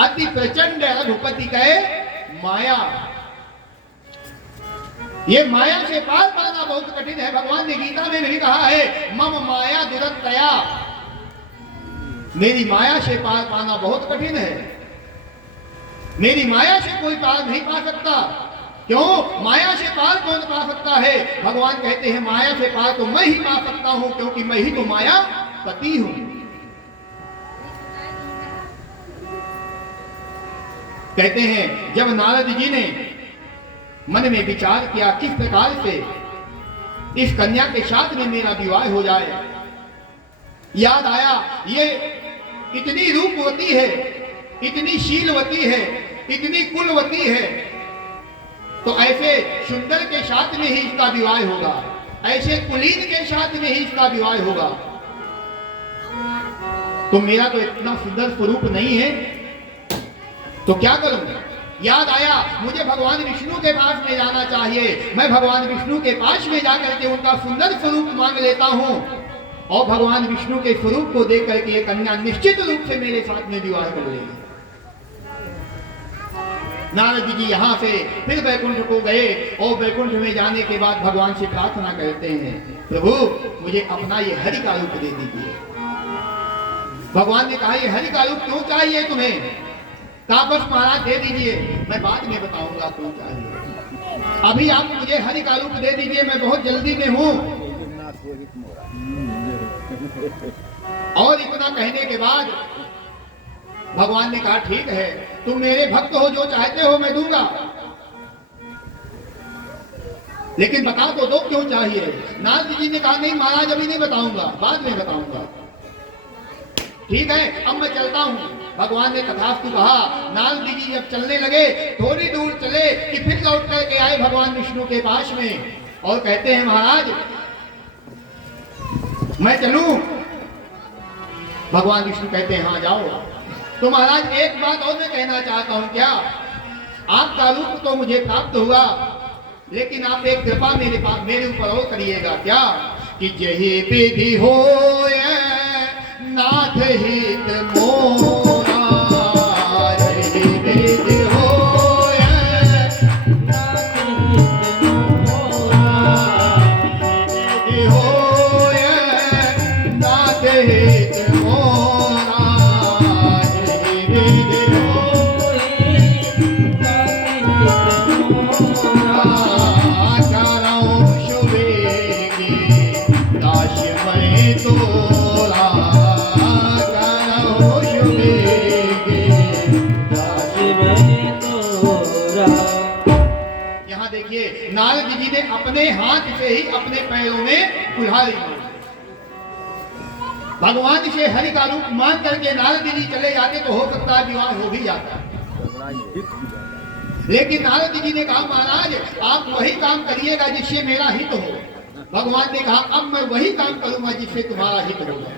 अति प्रचंड रघुपति कहे माया। ये माया से पार पाना बहुत कठिन है। भगवान ने गीता में भी कहा है मम माया दुरंतया, मेरी माया से पार पाना बहुत कठिन है। मेरी माया से कोई पार नहीं पा सकता। क्यों? माया से पार कौन पा सकता है? भगवान कहते हैं माया से पार तो मैं ही पा सकता हूं, क्योंकि मैं ही तो माया पति हूं। कहते हैं जब नारद जी ने मन में विचार किया किस प्रकार से इस कन्या के साथ में मेरा विवाह हो जाए, याद आया ये इतनी रूपवती है, इतनी शीलवती है, इतनी कुलवती है, तो ऐसे सुंदर के साथ में ही इसका विवाह होगा, ऐसे कुलीन के साथ में ही इसका विवाह होगा। तो मेरा तो इतना सुंदर स्वरूप नहीं है, तो क्या करूंगा? याद आया मुझे भगवान विष्णु के पास में जाना चाहिए। मैं भगवान विष्णु के पास में जाकर के उनका सुंदर स्वरूप मांग लेता हूं, और भगवान विष्णु के स्वरूप को देख करके ये कन्या निश्चित रूप से मेरे साथ में विवाह कर लेगी। नारद जी यहाँ से फिर वैकुंठ को गए, और वैकुंठ में जाने के बाद भगवान से प्रार्थना करते हैं प्रभु मुझे अपना ये हरि का रूप दे दीजिए। भगवान ने कहा ये हरि का रूप क्यों चाहिए तुम्हें? कहा बस महाराज दे दीजिए, मैं बाद में बताऊंगा क्यों चाहिए, अभी आप मुझे हरि का रूप दे दीजिए, मैं बहुत जल्दी में हूं। और इतना कहने के बाद भगवान ने कहा ठीक है तुम मेरे भक्त हो, जो चाहते हो मैं दूंगा, लेकिन बता तो दो क्यों चाहिए। नारद जी ने कहा नहीं महाराज अभी नहीं बताऊंगा, बाद में बताऊंगा। ठीक है अब मैं चलता हूं। भगवान ने तथास्तु कहा। नारद जी जब चलने लगे थोड़ी दूर चले कि फिर लौट करके आए भगवान विष्णु के पास में, और कहते हैं महाराज मैं चलूं? भगवान विष्णु कहते हैं हाँ जाओ। तो महाराज एक बात और मैं कहना चाहता हूं, क्या आपका रूप तो मुझे प्राप्त हुआ, लेकिन आप एक कृपा मेरे ऊपर और करिएगा। क्या? कि जही विधि हो नाथ हित मोरा, जही विधि हो नाथ हित मोरा, विधि हो नाथ हित मोरा, नारद जी ने अपने हाथ से ही अपने पैरों में कुल्हाड़ी मारी। भगवान से हरि का रूप मान करके नारद जी चले जाते तो हो सकता है विवाह हो भी जाता, लेकिन नारद जी ने कहा महाराज आप वही काम करिएगा जिससे मेरा हित हो। भगवान ने कहा अब मैं वही काम करूंगा जिससे तुम्हारा हित होगा।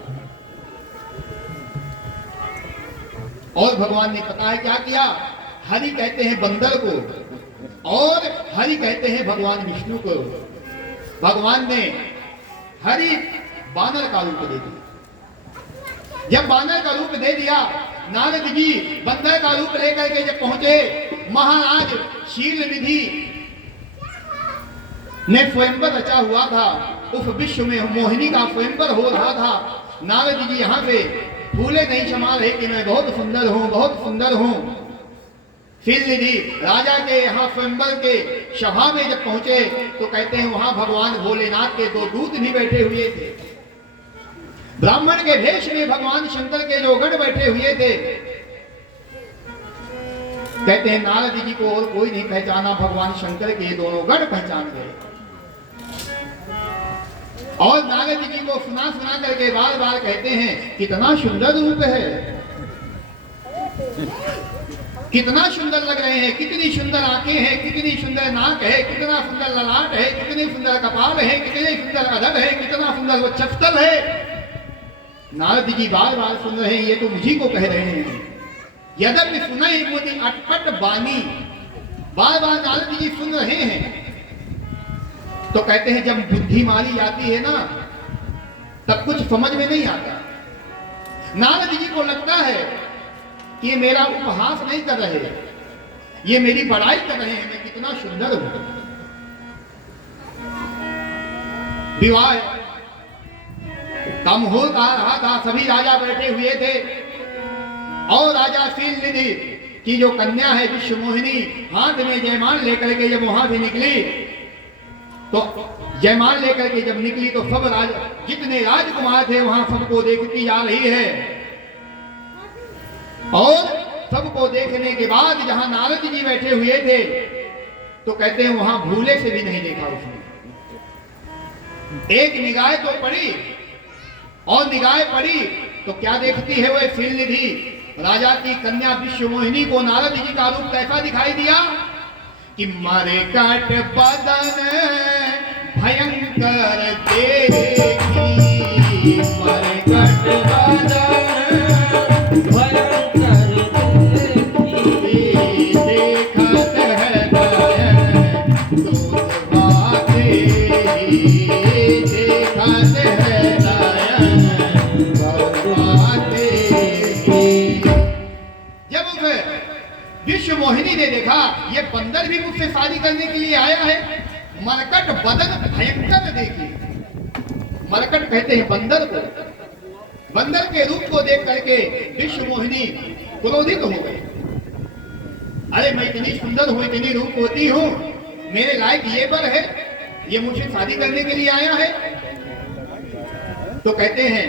और भगवान ने पता है क्या किया? हरि कहते हैं बंदर को, और हरि कहते हैं भगवान विष्णु को। भगवान ने हरि बानर का रूप दे दिया। जब बानर का रूप दे दिया, नारद जी बंदर का रूप लेकर के जब पहुंचे, महाराज शीलनिधि ने स्वयंवर रचा हुआ था, उस विश्व में मोहिनी का स्वयंवर हो रहा था। नारद जी यहाँ से फूले नहीं समा रहे कि मैं बहुत सुंदर हूं, बहुत सुंदर हूं। शीलनिधि राजा के यहाँ स्वयंवर के सभा में जब पहुंचे तो कहते हैं वहां भगवान भोलेनाथ के दो दूत भी बैठे हुए थे। ब्राह्मण के भेष में भगवान शंकर के जो गण बैठे हुए थे। कहते हैं नारद जी को और कोई नहीं पहचाना, भगवान शंकर के दोनों गण पहचान गए। और नारद जी को सुना सुना करके बार बार कहते हैं कितना सुंदर रूप है, कितना सुंदर लग रहे हैं, कितनी सुंदर आंखें हैं, कितनी सुंदर नाक है, कितना सुंदर ललाट है, कितनी सुंदर कपाल है, कितने सुंदर अधर है, कितना सुंदर वक्षस्थल है। नारद जी बार बार सुन रहे हैं, ये तो मुझी को कह रहे हैं। यद्यपि सुनाई मोदी अटपट बानी, बार बार नारद जी सुन रहे हैं। तो कहते हैं जब बुद्धि मारी जाती है ना तब कुछ समझ में नहीं आता। नारद जी को लगता है कि ये मेरा उपहास नहीं कर रहे, ये मेरी बड़ाई कर रहे हैं मैं कितना सुंदर हूं। विवाह का मुहूर्त आ रहा था, सभी राजा बैठे हुए थे और राजा शीलनिधि की जो कन्या है विश्वमोहिनी हाथ में जयमाल लेकर के जब वहां से निकली, तो जयमाल लेकर के जब निकली तो सब जितने राजकुमार थे वहां सबको देखती जा रही है। और सबको देखने के बाद जहां नारद जी बैठे हुए थे तो कहते हैं वहां भूले से भी नहीं देखा उसने। एक निगाह तो पड़ी और निगाह पड़ी तो क्या देखती है वह शीलनिधि राजा की कन्या विश्वमोहिनी को नारद जी का रूप कैसा दिखाई दिया कि मरकट बदन भयंकर देखी, मरकट बदन भयंकर देखी, देखत है नयन दूध बाते, देखत है नयन बाते। विश्वमोहिनी ने देखा ये बंदर भी मुझसे शादी करने के लिए आया है, मरकट बदन भयंकर देखी। मरकट कहते हैं बंदर को, बंदर के रूप को देख करके विश्वमोहिनी क्रोधित हो गई। अरे मैं इतनी सुंदर हूं, इतनी रूपवती हूं, मेरे लायक ये बर है, ये मुझसे शादी करने के लिए आया है। तो कहते हैं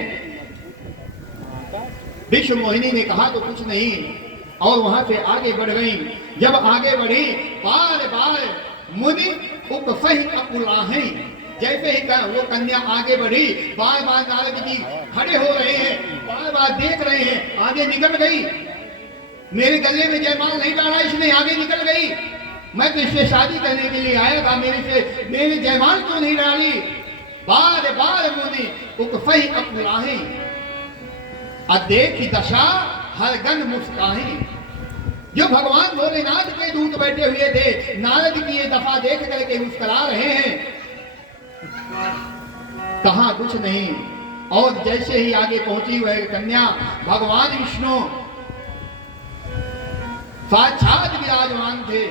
विश्वमोहिनी ने कहा तो कुछ नहीं और वहां से आगे बढ़ गई। जब आगे बढ़ी बार बार मुनि उपसही अकुलाहें, जैसे ही वो कन्या आगे बढ़ी बार बार नारद जी खड़े हो रहे हैं, बार बार देख रहे हैं, आगे निकल गई। मेरे गले में जयमाल नहीं डाला इसने, आगे निकल गई। मैं तो इससे शादी करने के लिए आया था, मेरे जयमाल क्यों नहीं डाली। बार बार मुनि उपसही अकुलाहें, अदेखी दशा हर गन मुस्काहें। जो भगवान भोलेनाथ के दूत बैठे हुए थे नारद की ये दफा देख करके मुस्कुरा रहे हैं, कहा कुछ नहीं। और जैसे ही आगे पहुंची वह कन्या भगवान विष्णु साक्षात विराजमान थे।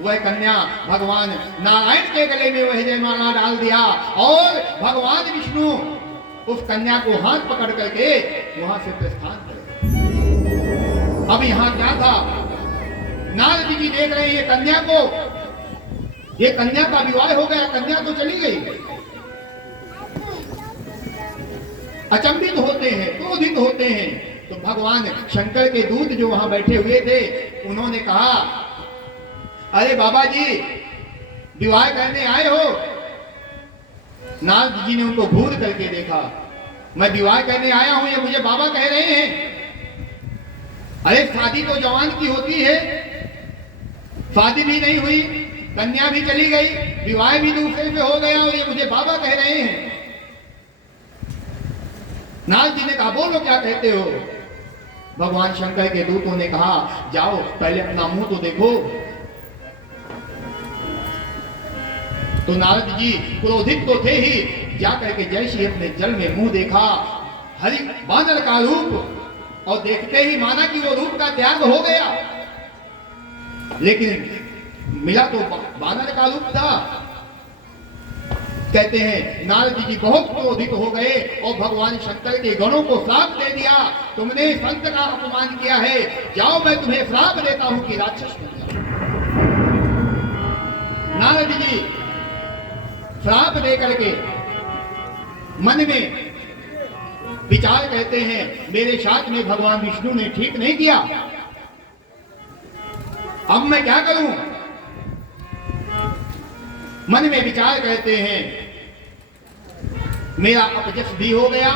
वह कन्या भगवान नारायण के गले में वह जयमाला डाल दिया और भगवान विष्णु उस कन्या को हाथ पकड़ करके वहां से प्रस्थान कर। अब यहां क्या था, नारद जी देख रहे हैं ये कन्या को, ये कन्या का विवाह हो गया, कन्या तो चली गई। अचंभित होते हैं, क्रोधित होते हैं। तो भगवान शंकर के दूत जो वहां बैठे हुए थे उन्होंने कहा, अरे बाबा जी विवाह करने आए हो। नारद जी ने उनको घूर करके देखा, मैं विवाह करने आया हूं, ये मुझे बाबा कह रहे हैं। अरे शादी तो जवान की होती है, शादी भी नहीं हुई, कन्या भी चली गई, विवाह भी दूसरे से हो गया और ये मुझे बाबा कह रहे हैं। नारद जी ने कहा, बोलो क्या कहते हो। भगवान शंकर के दूतों ने कहा, जाओ पहले अपना मुंह तो देखो। तो नारद जी क्रोधित तो थे ही, जाकर के जैसे ही अपने जल में मुंह देखा, हरि बानर का रूप, और देखते ही माना कि वो रूप का त्याग हो गया, लेकिन मिला तो बानर का रूप था। कहते हैं नारद जी बहुत क्रोधित हो गए और भगवान शंकर के गणों को श्राप दे दिया, तुमने संत का अपमान किया है, जाओ मैं तुम्हें श्राप देता हूं कि राक्षस बन जाओ। नारद जी श्राप दे करके मन में विचार कहते हैं, मेरे साथ में भगवान विष्णु ने ठीक नहीं किया, अब मैं क्या करूं। मन में विचार कहते हैं, मेरा अपजस भी हो गया,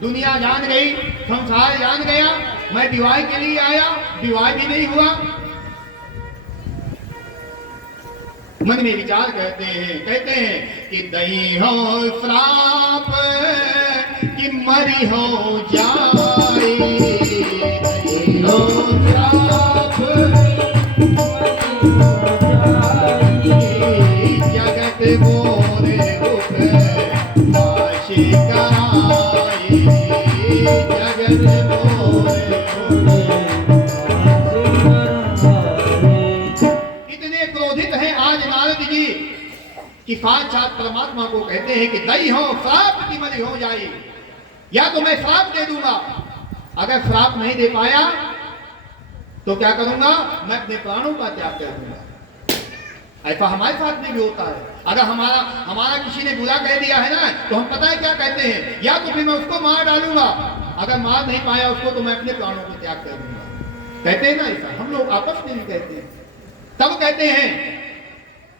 दुनिया जान गई, संसार जान गया, मैं विवाह के लिए आया, विवाह भी नहीं हुआ। मन में विचार कहते हैं कि दई हो श्राप कि मरी हो जाए, दई हो श्राप जगत मोरे रूप आशिकाई, जगत मोरे रूप साक्षात परमात्मा को कहते हैं कि दई हो श्राप की मरी हो जाए, या तो मैं श्राप दे दूंगा, अगर श्राप नहीं दे पाया तो क्या करूंगा, मैं अपने प्राणों का त्याग कर दूंगा। ऐसा हमारे साथ में भी होता है। अगर हमारा किसी ने बुरा कह दिया है ना, तो हम पता है क्या कहते हैं, या तो फिर मैं उसको मार डालूंगा, अगर मार नहीं पाया उसको तो मैं अपने प्राणों को त्याग कर दूंगा। कहते हैं ना ऐसा, हम लोग आपस में भी कहते हैं। तब कहते हैं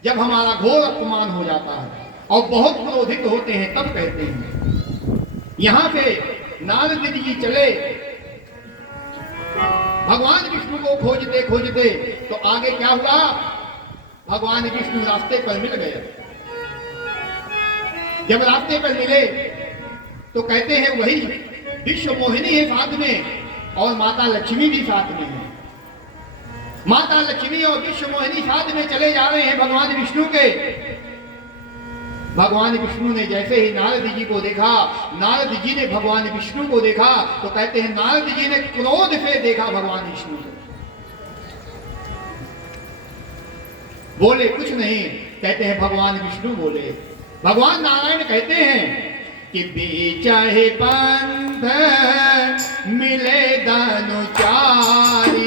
जब हमारा घोर अपमान हो जाता है और बहुत क्रोधित होते हैं, तब कहते हैं। यहां से नारद जी चले भगवान विष्णु को खोजते खोजते, तो आगे क्या हुआ, भगवान विष्णु रास्ते पर मिल गए। जब रास्ते पर मिले तो कहते हैं वही विश्व मोहिनी है साथ में, और माता लक्ष्मी भी साथ में है। माता लक्ष्मी और विश्व मोहिनी साथ में चले जा रहे हैं भगवान विष्णु के। भगवान विष्णु ने जैसे ही नारद जी को देखा, नारद जी ने भगवान विष्णु को देखा, तो कहते हैं नारद जी ने क्रोध से देखा भगवान विष्णु को। बोले कुछ नहीं, कहते हैं भगवान विष्णु बोले। भगवान नारायण कहते हैं कि बीचाहे पंथ मिले दानुचारी,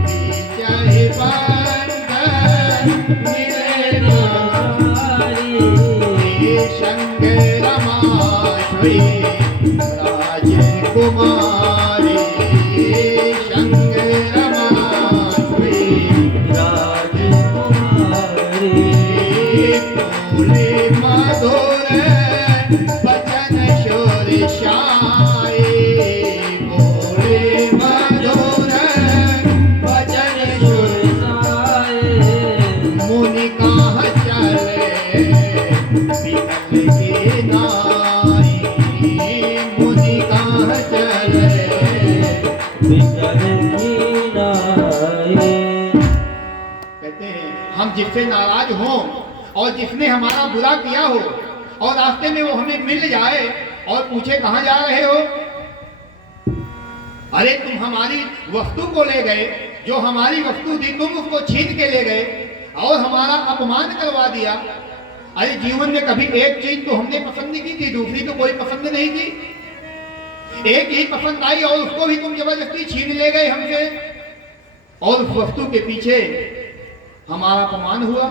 बीचाहे पंथ मिले दानुचारी, संग रमाश्री राजकुमारी, संग रमाश्री बोले मधुर बचन शोर शाये, बोले मधुर बचन शोर शाये, मुनि कहाँ चले बिकल के नाई, मुनि कहाँ चले बिकल के नाई। कहते हैं हम जिससे नाराज हों और जिसने हमारा बुरा किया हो और रास्ते में वो हमें मिल जाए और पूछे कहां जा रहे हो, अरे तुम हमारी वस्तु को ले गए, जो हमारी वस्तु थी तुम उसको छीन के ले गए और हमारा अपमान करवा दिया। अरे जीवन में कभी एक चीज तो हमने पसंद की थी, दूसरी तो कोई पसंद नहीं की, एक ही पसंद आई और उसको भी तुम जबरदस्ती छीन ले गए हमसे, और उस वस्तु के पीछे हमारा अपमान हुआ।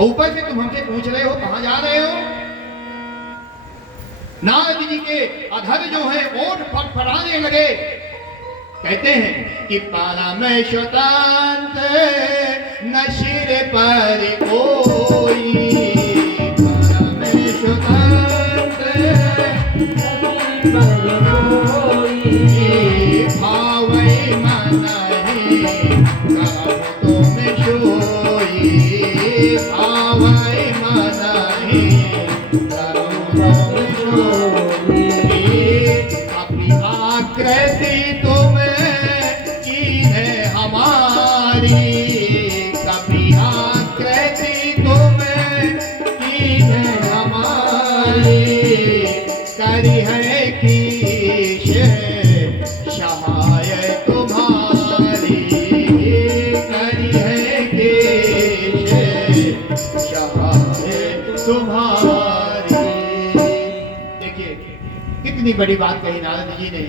ऊपर से तुम हमसे पूछ रहे हो कहां जा रहे हो। नारद जी के अधर जो है ओठ फड़फड़ाने लगे। कहते हैं कि पारा में स्वतंत्र न सिर पर कोई, पारा में स्वतंत्र न सिर पर कोई, भावै मन कहो तो में सोई, भावै मन कहो तो में सोई, अपनी आकृति तुम की है हमारी, कभी आकृति तुम की है हमारी, करी है कीश सहाय तुम्हारी, करी है कीश सहाय तुम्हारी। देखिए कितनी बड़ी बात कही नारद जी ने।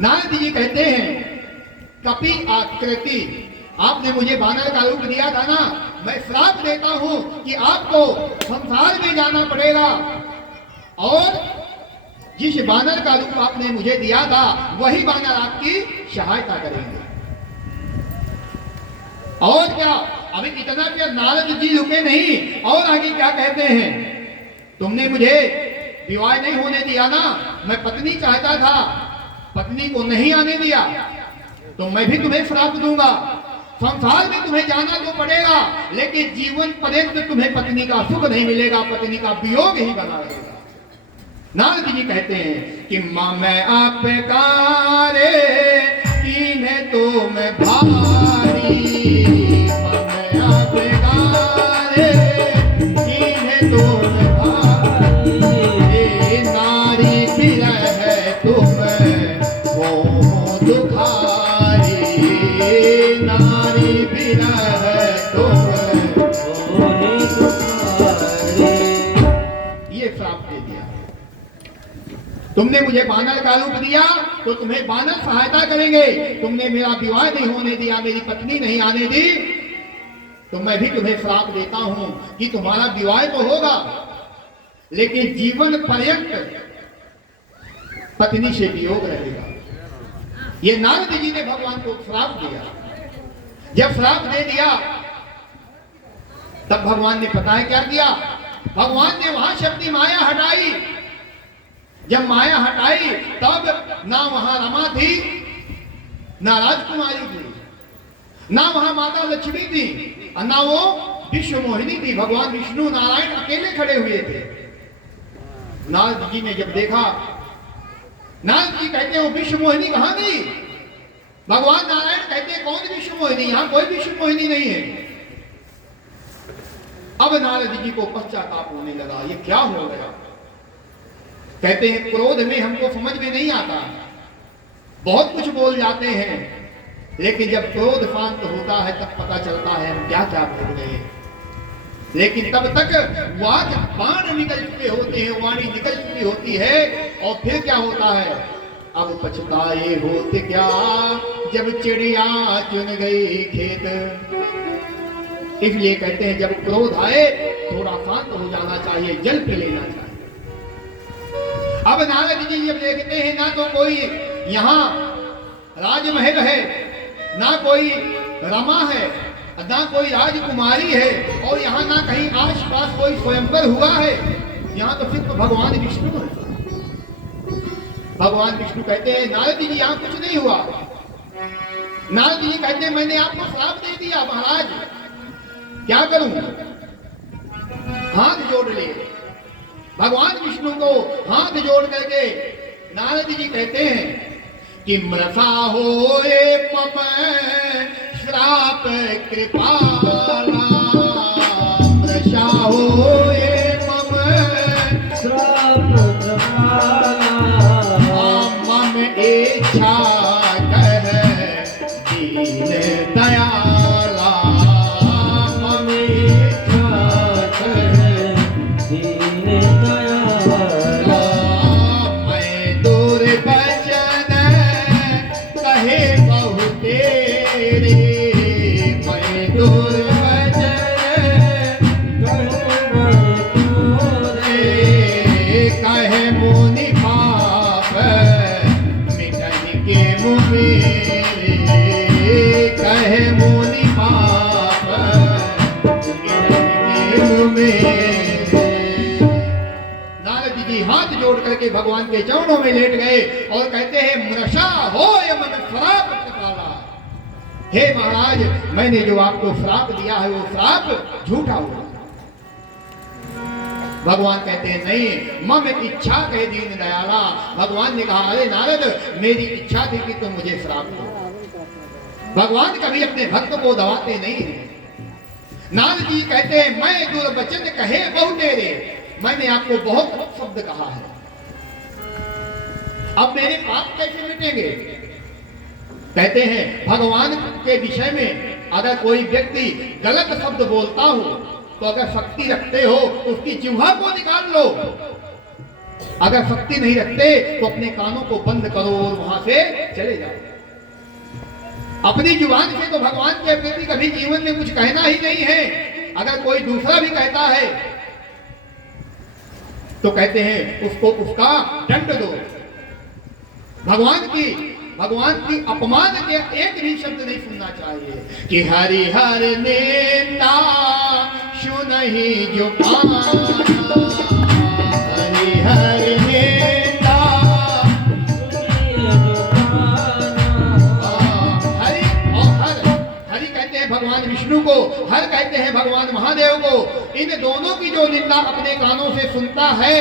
नारद जी कहते हैं कपि आकृति, आपने मुझे बानर का रूप दिया था ना, मैं श्राप देता हूं कि आपको संसार में जाना पड़ेगा, और जिस बानर का रूप आपने मुझे दिया था वही बानर आपकी सहायता करेंगे। और क्या, अभी इतना भी नारद जी रुके नहीं, और आगे क्या कहते हैं, तुमने मुझे विवाह नहीं होने दिया ना, मैं पत्नी चाहता था, पत्नी को नहीं आने दिया, तो मैं भी तुम्हें श्राप दूंगा, संसार में तुम्हें जाना तो पड़ेगा, लेकिन जीवन पर्यंत तुम्हें पत्नी का सुख नहीं मिलेगा, पत्नी का वियोग ही बना रहेगा। नारद जी कहते हैं कि मां मैं आपका रे कीने तुम भारी, मां मैं आपका रे कीने तुम भारी, नारी बिरह तुम हो दुखारी, नारी बिरह तुम तुमने मुझे बानर का रूप दिया तो तुम्हें बानर सहायता करेंगे, तुमने मेरा विवाह नहीं होने दिया, मेरी पत्नी नहीं आने दी, तो मैं भी तुम्हें श्राप देता हूं कि तुम्हारा विवाह तो होगा लेकिन जीवन पर्यंत पत्नी से वियोग रहेगा। ये नारद जी ने भगवान को श्राप दिया। जब श्राप दे दिया तब भगवान ने पता है क्या किया, भगवान ने वहां से अपनी माया हटाई। जब माया हटाई तब ना वहां रमा थी, ना राजकुमारी थी, ना वहां माता लक्ष्मी थी, और ना वो विश्व मोहिनी थी। भगवान विष्णु नारायण अकेले खड़े हुए थे। नारद जी ने जब देखा, नारद जी कहते हैं वो विश्व मोहिनी कहां गई? भगवान नारायण कहते हैं कौन विश्व मोहिनी? यहां कोई विश्व मोहिनी नहीं है। अब नारद जी को पश्चाताप होने लगा, ये क्या हो गया? कहते हैं क्रोध में हमको समझ में नहीं आता, बहुत कुछ बोल जाते हैं, लेकिन जब क्रोध शांत होता है तब पता चलता है हम क्या क्या बोल गए। लेकिन तब तक वाक बाण निकल चुके होते हैं, वाणी निकल चुकी होती है, और फिर क्या होता है? अब पछताए होते क्या जब चिड़िया चुन गई खेत। इसलिए कहते हैं जब क्रोध आए थोड़ा शांत हो जाना चाहिए, जल पी लेना चाहिए। अब नारद जी जब देखते हैं ना तो कोई यहाँ राजमहल है, ना कोई रमा है, ना कोई राजकुमारी है, और यहाँ ना कहीं आसपास कोई स्वयंवर हुआ है, यहाँ तो सिर्फ भगवान विष्णु है। भगवान विष्णु कहते हैं नारद जी यहाँ कुछ नहीं हुआ। नारद जी कहते हैं मैंने आपको श्राप दे दिया महाराज, क्या करूं? हाथ जोड़ लिए। भगवान विष्णु को हाथ जोड़ करके नारद जी कहते हैं कि मृषा होए मम श्राप कृपाला, मृषा होए मम श्राप कृपाला, मम इच्छा कर दीन दयाला, मम इच्छा कर दीन दयाला, मैं दुर्वचन कहे बहु तेरे, मैं दुर्वचन कहे बहु तेरे, कहे मुनि पाप मिटन के मुँह मेरे, कहे मुनि पाप मिटन के मुँह मेरे। नारद जी हाथ जोड़ करके भगवान के चरणों में लेट गए और कहते हैं मृषा होय मम श्राप कृपाला, हे महाराज मैंने जो आपको श्राप दिया है वो श्राप झूठा हुआ। भगवान कहते हैं नहीं, मम इच्छा कहे दीन दयाला। भगवान ने कहा अरे नारद मेरी इच्छा थी कि तुम मुझे श्राप दो। भगवान कभी अपने भक्त को दबाते नहीं है। नारद जी कहते हैं मैं दुर्वचन कहे बहु तेरे, मैंने आपको बहुत शब्द कहा है, अब मेरे पाप कैसे मिटेंगे? कहते हैं भगवान के विषय में अगर कोई व्यक्ति गलत शब्द बोलता हो तो अगर शक्ति रखते हो तो उसकी जिह्वा को निकाल लो, अगर शक्ति नहीं रखते तो अपने कानों को बंद करो और वहां से चले जाओ। अपनी जुबान से तो भगवान के प्रति कभी जीवन में कुछ कहना ही नहीं है। अगर कोई दूसरा भी कहता है तो कहते हैं उसको उसका दंड दो। भगवान की अपमान के एक भी शब्द नहीं सुनना चाहिए कि हरिहर नेता सुनहि जो पाना, हरिहर नेता हरि और हरि कहते हैं भगवान विष्णु को, हर कहते हैं भगवान महादेव को। इन दोनों की जो निंदा अपने कानों से सुनता है,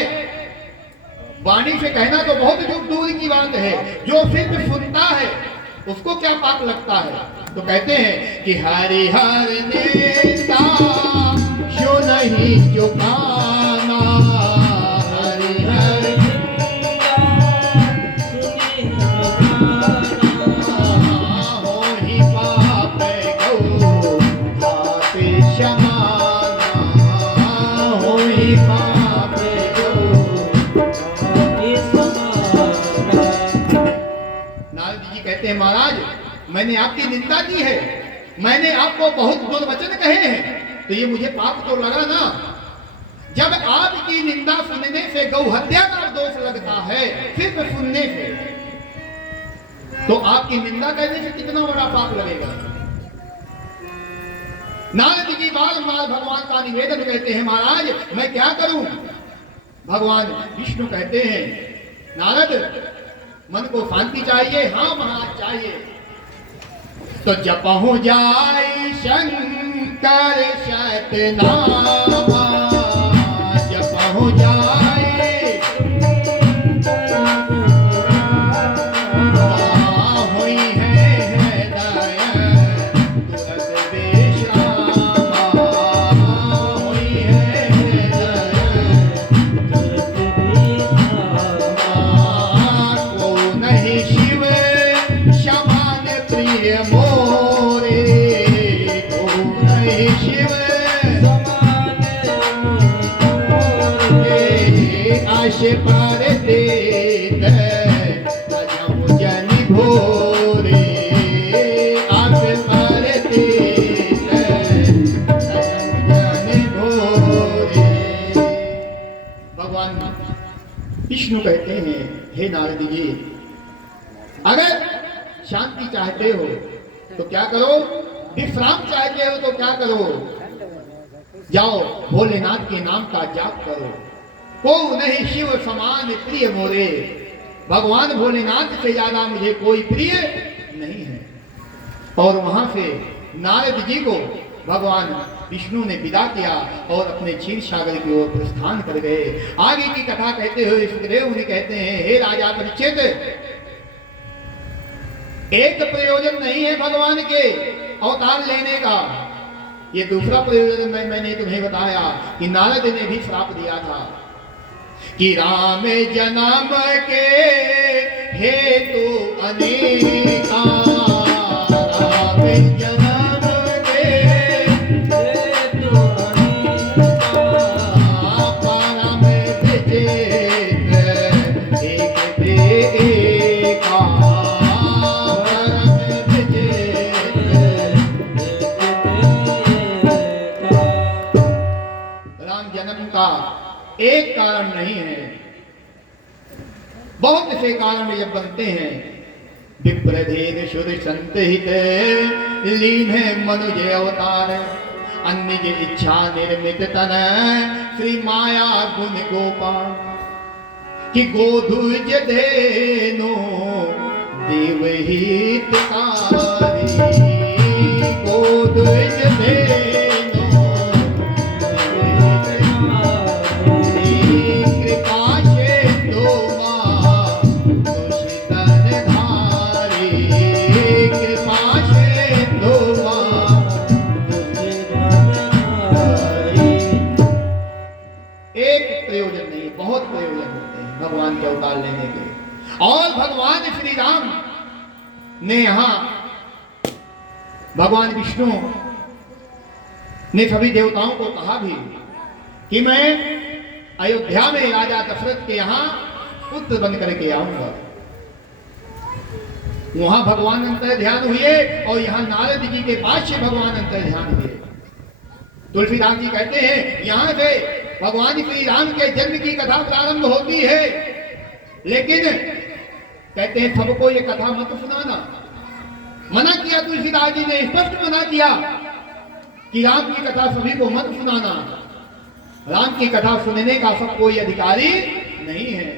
वाणी से कहना तो बहुत दूर की बात है, जो सिर्फ सुनता है उसको क्या पाप लगता है? तो कहते हैं कि हरिहर नेता जो नहीं जो काना, हरिहर हो ही पाप गौ पाप क्षमाना, हो ही पाप गौ जी कहते हैं महाराज मैंने आपकी निंदा की है, मैंने आपको बहुत दुर्वचन कहे हैं, तो ये मुझे पाप तो लगा ना। जब आपकी निंदा सुनने से गौ हत्या का दोष लगता है, सिर्फ सुनने से, तो आपकी निंदा करने से कितना बड़ा पाप लगेगा। नारद जी बार-बार भगवान का निवेदन कहते हैं महाराज मैं क्या करूं। भगवान विष्णु कहते हैं नारद मन को शांति चाहिए, हाँ महाराज चाहिए, तो जपहु जाय शंकर शतनामा, जपहु जाय हुई है हृदय तुरत विश्रामा, हुई है हृदय को नहीं शिव समान प्रिय मोरे, को नहीं शिव आश पर देत तजहु जन घोरे, आश पर देत तजहु जन घोरे। भगवान विष्णु कहते हैं हे नारद जी अगर शांति चाहते हो तो क्या करो, विश्राम चाहते हो तो क्या करो, जाओ भोलेनाथ के नाम का जाप करो, को नहीं शिव समान प्रिय मोरे, भगवान भोलेनाथ से ज्यादा मुझे कोई प्रिय नहीं है। और वहां से नारद जी को भगवान विष्णु ने विदा किया और अपने क्षीर सागर की ओर प्रस्थान कर गए। आगे की कथा कहते हुए सुखदेव उन्हें कहते हैं हे राजा परीक्षित, एक प्रयोजन नहीं है भगवान के अवतार लेने का, ये दूसरा प्रयोजन मैंने तुम्हें बताया कि नारद ने भी श्राप दिया था कि राम जन्म के हेतु अनेका, राम जन्म के हेतु अनेका, परम विचित्र एक एका, परम विचित्र राम जन्म का एक कारण नहीं है, बहुत से कारण जब बनते हैं। विप्रधेन शुद्ध संत हित लीन है मनुज अवतार, अन्य इच्छा निर्मित तन श्री माया गुण गोपाल, कि गोधुज धेनु देवहितकारी, गोधुज धेनु भगवान के अवतार लेने के। और भगवान श्री राम ने यहां भगवान विष्णु ने सभी देवताओं को कहा भी कि मैं अयोध्या में राजा दशरथ के यहां पुत्र बन करके आऊंगा। वहां भगवान अंतर ध्यान हुए और यहां नारद जी के पास से भगवान अंतर ध्यान हुए। तुलसीदास जी कहते हैं यहां से भगवान श्री राम के जन्म की कथा प्रारंभ होती है, लेकिन कहते हैं सबको ये कथा मत सुनाना। मना किया तुलसीदास जी ने, स्पष्ट मना किया कि राम की कथा सभी को मत सुनाना, राम की कथा सुनने का सब कोई अधिकारी नहीं है।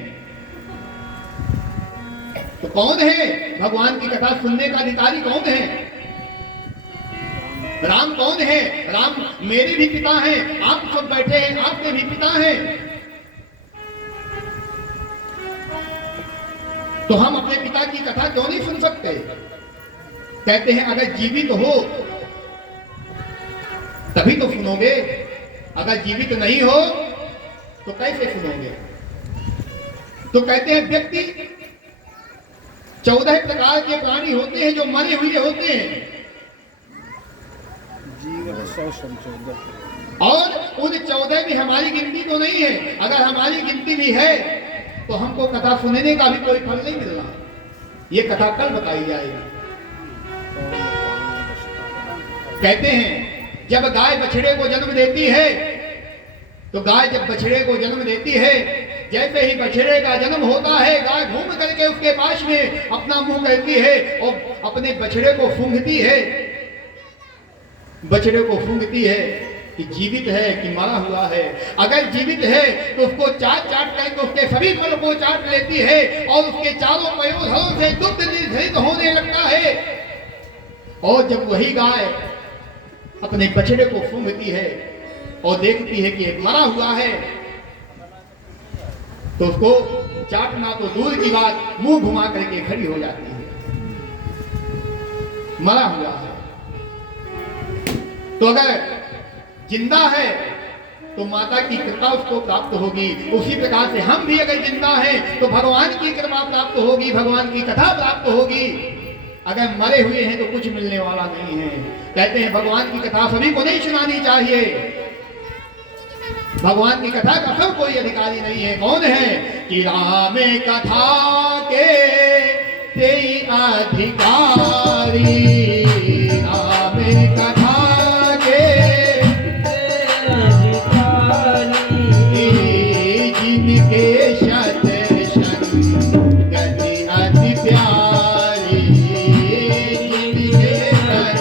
तो कौन है भगवान की कथा सुनने का अधिकारी, कौन है? राम कौन है? राम मेरे भी पिता हैं, आप सब बैठे हैं, आपके भी पिता हैं। तो हम अपने पिता की कथा क्यों नहीं सुन सकते? कहते हैं अगर जीवित हो तभी तो सुनोगे, अगर जीवित नहीं हो तो कैसे सुनोगे? तो कहते हैं व्यक्ति 14 प्रकार के प्राणी होते हैं जो मरे हुए होते हैं, और उन 14 में हमारी गिनती तो नहीं है। अगर हमारी गिनती भी है तो हमको कथा सुनने का भी कोई फल नहीं मिल रहा। ये कथा कल बताई जाएगी। कहते हैं जब गाय बछड़े को जन्म देती है, तो गाय जब बछड़े को जन्म देती है, जैसे ही बछड़े का जन्म होता है, गाय घूम करके उसके पास में अपना मुंह करती है और अपने बछड़े को सूंघती है, बछड़े को सूंघती है कि जीवित है कि मरा हुआ है। अगर जीवित है तो उसको चाट चाट करके उसके सभी बल को चाट लेती है और उसके चारों पयोधरों से दुग्ध निर्धारित होने लगता है। और जब वही गाय अपने बछड़े को सूंघती है और देखती है कि मरा हुआ है, तो उसको चाटना तो दूर की बात, मुंह घुमा करके खड़ी हो जाती है, मरा हुआ है। तो अगर जिंदा है तो माता की कृपा उसको प्राप्त होगी। उसी प्रकार से हम भी अगर जिंदा हैं तो भगवान की कृपा प्राप्त होगी, भगवान की कथा प्राप्त होगी। अगर मरे हुए हैं तो कुछ मिलने वाला नहीं है। कहते हैं भगवान की कथा सभी को नहीं सुनानी चाहिए। भगवान की कथा का सब कोई अधिकारी नहीं है। कौन है कि राम कथा के तेई अधिकारी, राम कथा के अधिकारी, जिनके शत संगति अति प्यारी, जिनके शत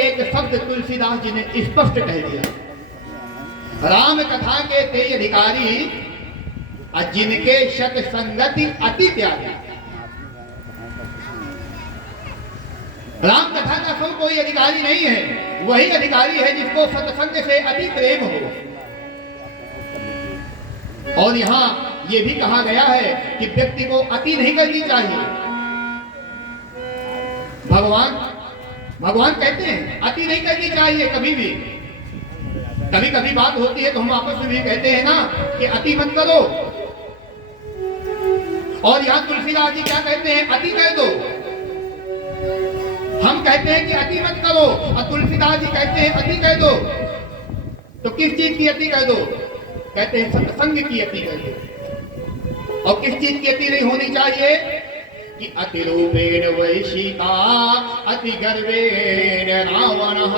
एक शब्द तुलसीदास जी ने स्पष्ट कह दिया, राम कथा के ते अधिकारी, जिनके शत संगति अति प्यारी। राम कथा का सब कोई अधिकारी नहीं है, वही अधिकारी है जिसको सत्संग से अति प्रेम हो। और यहां यह भी कहा गया है कि व्यक्ति को अति नहीं करनी चाहिए। भगवान कहते हैं अति नहीं करनी चाहिए कभी भी। कभी कभी बात होती है तो हम आपस में भी कहते हैं ना कि अति मत करो, और यहां तुलसीदास जी क्या कहते हैं, अति कह दो। हम कहते हैं कि अति मत करो और तुलसीदास जी कहते हैं अति कह दो। तो किस चीज की अति कह दो? कहते हैं सत्संग की अति कह दो। और किस चीज की अति नहीं होनी चाहिए कि अति रूपेण वै सीता, अति गर्वेण रावणः,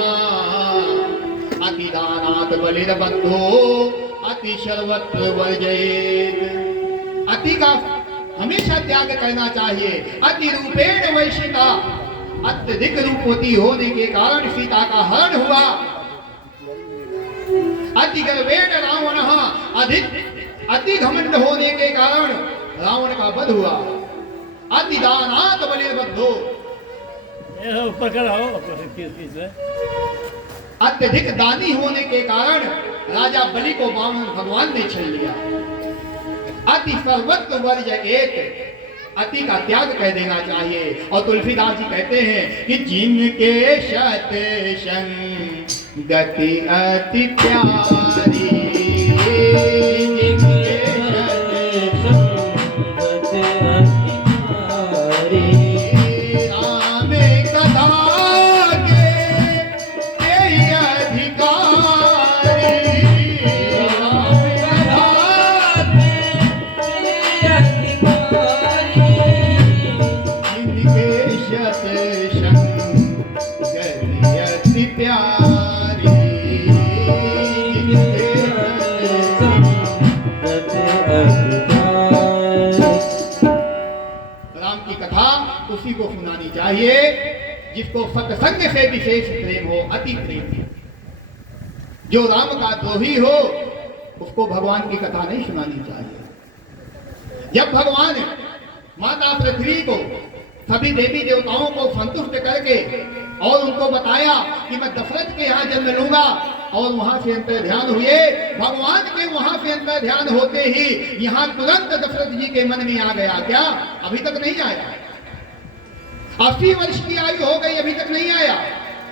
अति दानात् बलिर्बद्धो, अति सर्वत्र वर्जयेत्। अति का हमेशा त्याग करना चाहिए। अति रूपेण वै सीता, अत्यधिक रूपवती होने के कारण सीता का हरण हुआ। अति गर्वेण रावणः, अति घमंड होने के कारण रावण का वध हुआ। अति दानात् बलिर्बद्धो, ऊपर कराओ, अत्यधिक दानी होने के कारण राजा बलि को भगवान ने छीन लिया। अति सर्वत्र वर्जयेत्, अति का त्याग कह देना चाहिए। और तुलसीदास जी कहते हैं कि जिनके शत संगति अति प्यारी, उसी को सुनानी चाहिए जिसको सत्संग से विशेष प्रेम हो, अति प्रेम। जो राम का द्रोही हो उसको भगवान की कथा नहीं सुनानी चाहिए। जब भगवान माता पृथ्वी को, सभी देवी देवताओं को संतुष्ट करके और उनको बताया कि मैं दशरथ के यहाँ जन्म लूंगा, और वहां से अंतर ध्यान हुए, भगवान के वहां से अंतर ध्यान होते ही यहाँ तुरंत दशरथ जी के मन में आ गया, क्या अभी तक नहीं आया? 80 वर्ष की आयु हो गई, अभी तक नहीं आया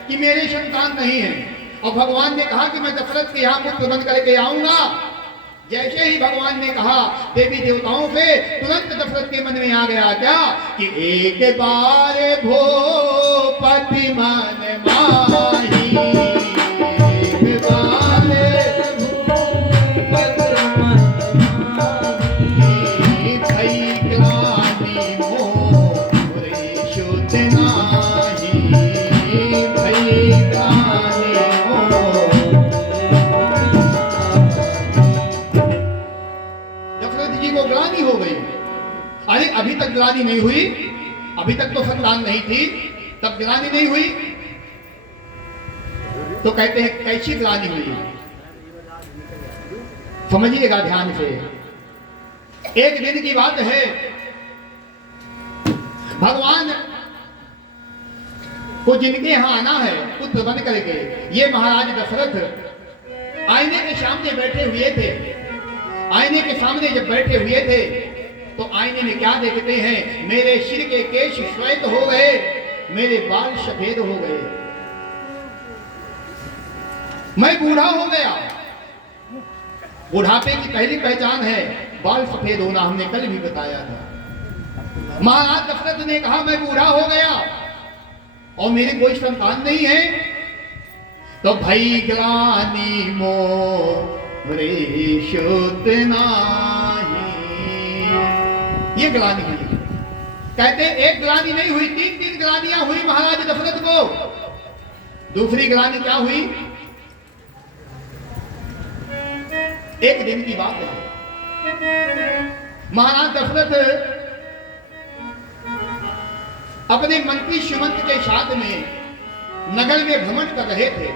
कि मेरे संतान नहीं है। और भगवान ने कहा कि मैं दशरथ के यहाँ पुत्र बन करके आऊंगा। जैसे ही भगवान ने कहा देवी देवताओं से, तुरंत दशरथ के मन में आ गया क्या कि एक बार भूपति मन माही, एक बार भूपति मन दशरथ जी को ग्लानि हो गई। अरे अभी तक ग्लानि नहीं हुई, अभी तक तो संतान नहीं थी, तब ग्लानि नहीं हुई। तो कहते हैं कैसी ग्लानि हुई, समझिएगा ध्यान से। एक दिन की बात है, भगवान को जिनके यहां आना है पुत्र बन करके, ये महाराज दशरथ आईने के सामने बैठे हुए थे। आईने के सामने जब बैठे हुए थे तो आईने में क्या देखते हैं, मेरे सिर के केश श्वेत हो गए, मेरे बाल सफेद हो गए, मैं बूढ़ा हो गया। बुढ़ापे की पहली पहचान है बाल सफेद होना, हमने कल भी बताया था। महाराज दशरथ ने कहा मैं बूढ़ा हो गया और मेरी कोई संतान नहीं है, तो भई ग्लानि मोरे शुत नाही, ये ग्लानि हुई। कहते एक ग्लानि नहीं हुई, तीन तीन ग्लानियां हुई महाराज दशरथ को। दूसरी ग्लानि क्या हुई, एक दिन की बात है, महाराज दशरथ अपने मंत्री सुमंत के साथ में नगर में भ्रमण कर रहे थे।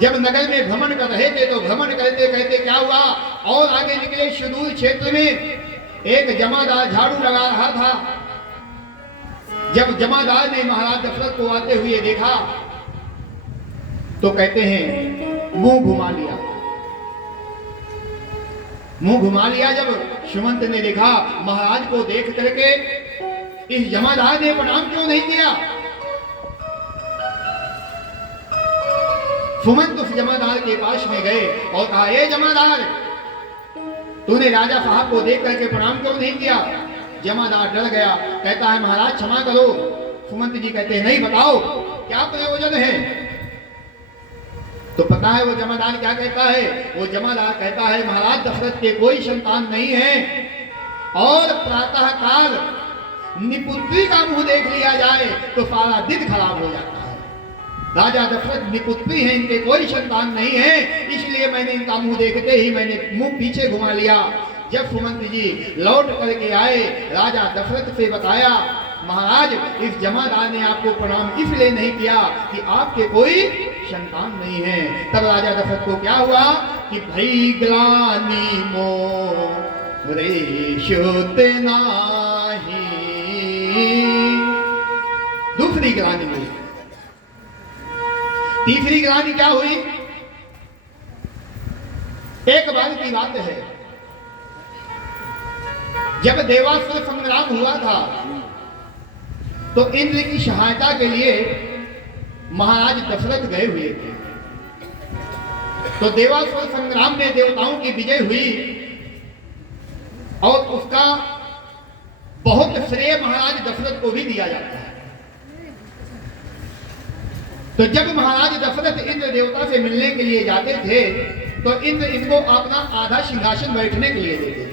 जब नगर में भ्रमण कर रहे थे तो भ्रमण करते कहते क्या हुआ, और आगे निकले सुदूर क्षेत्र में एक जमादार झाड़ू लगा रहा था। जब जमादार ने महाराज दशरथ को आते हुए देखा तो कहते हैं मुंह घुमा लिया। मुंह घुमा लिया जब सुमंत ने देखा, महाराज को देख करके इस जमादार ने प्रणाम क्यों नहीं किया। सुमंत उस जमादार के पास में गए और कहा, ए जमादार, तूने राजा साहब को देख करके प्रणाम क्यों नहीं किया। जमादार डर गया, कहता है महाराज क्षमा करो। सुमंत जी कहते हैं नहीं, बताओ क्या प्रयोजन है। तो पता है वो जमादार क्या कहता है, वो जमादार कहता है महाराज दशरथ के कोई संतान नहीं है और प्रातः काल निपुत्री का मुंह देख लिया जाए तो सारा दिन खराब हो जाता है। राजा दशरथ निपुत्री हैं, इनके कोई संतान नहीं है, इसलिए मैंने इनका मुंह देखते ही मैंने मुंह पीछे घुमा लिया। जब सुमंत जी लौट करके आए, राजा दशरथ से बताया, महाराज इस जमादार ने आपको प्रणाम इसलिए नहीं किया कि आपके कोई संतान नहीं है। तब राजा दशरथ को क्या हुआ कि भई ग्लानि मोरे शुत नाही, दूसरी ग्लानि हुई। तीसरी ग्लानि क्या हुई, एक बार की बात है, जब देवासुर संग्राम हुआ था तो इंद्र की सहायता के लिए महाराज दशरथ गए हुए थे। तो देवासुर संग्राम में देवताओं की विजय हुई और उसका बहुत श्रेय महाराज दशरथ को भी दिया जाता है। तो जब महाराज दशरथ इंद्र देवता से मिलने के लिए जाते थे तो इंद्र इनको अपना आधा सिंहासन बैठने के लिए देते थे।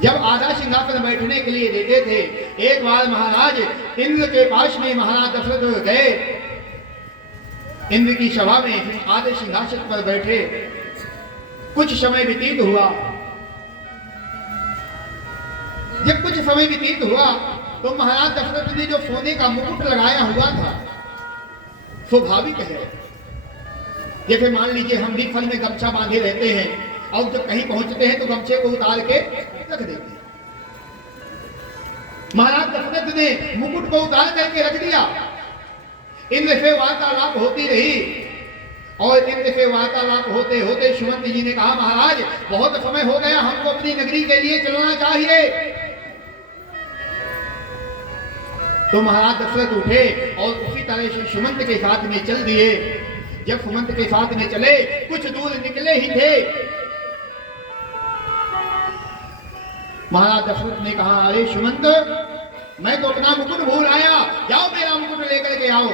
जब आधा सिंहासन बैठने के लिए देते थे, एक बार महाराज इंद्र के पास में महाराज दशरथ गए, इंद्र की सभा में आधे सिंहासन पर बैठे। कुछ समय व्यतीत हुआ। जब कुछ समय व्यतीत हुआ तो महाराज दशरथ ने जो सोने का मुकुट लगाया हुआ था, स्वाभाविक है, जैसे मान लीजिए हम भी फल में गमछा बांधे रहते हैं और जब कहीं पहुंचते हैं तो गमछे को उतार के रख देते हैं। महाराज दशरथ ने मुकुट को उतार करके रख दिया। इंद्र से वार्तालाप होती रही और इंद्र से वार्तालाप होते होते सुमंत जी ने कहा, महाराज बहुत समय हो गया, हमको अपनी नगरी के लिए चलना चाहिए। तो महाराज दशरथ उठे और उसी तरह से सुमंत के साथ में चल दिए। जब सुमंत के साथ में चले, कुछ दूर निकले ही थे, महाराज दशरथ ने कहा, अरे सुमंत, मैं तो अपना मुकुट भूल आया, जाओ मेरा मुकुट लेकर के आओ।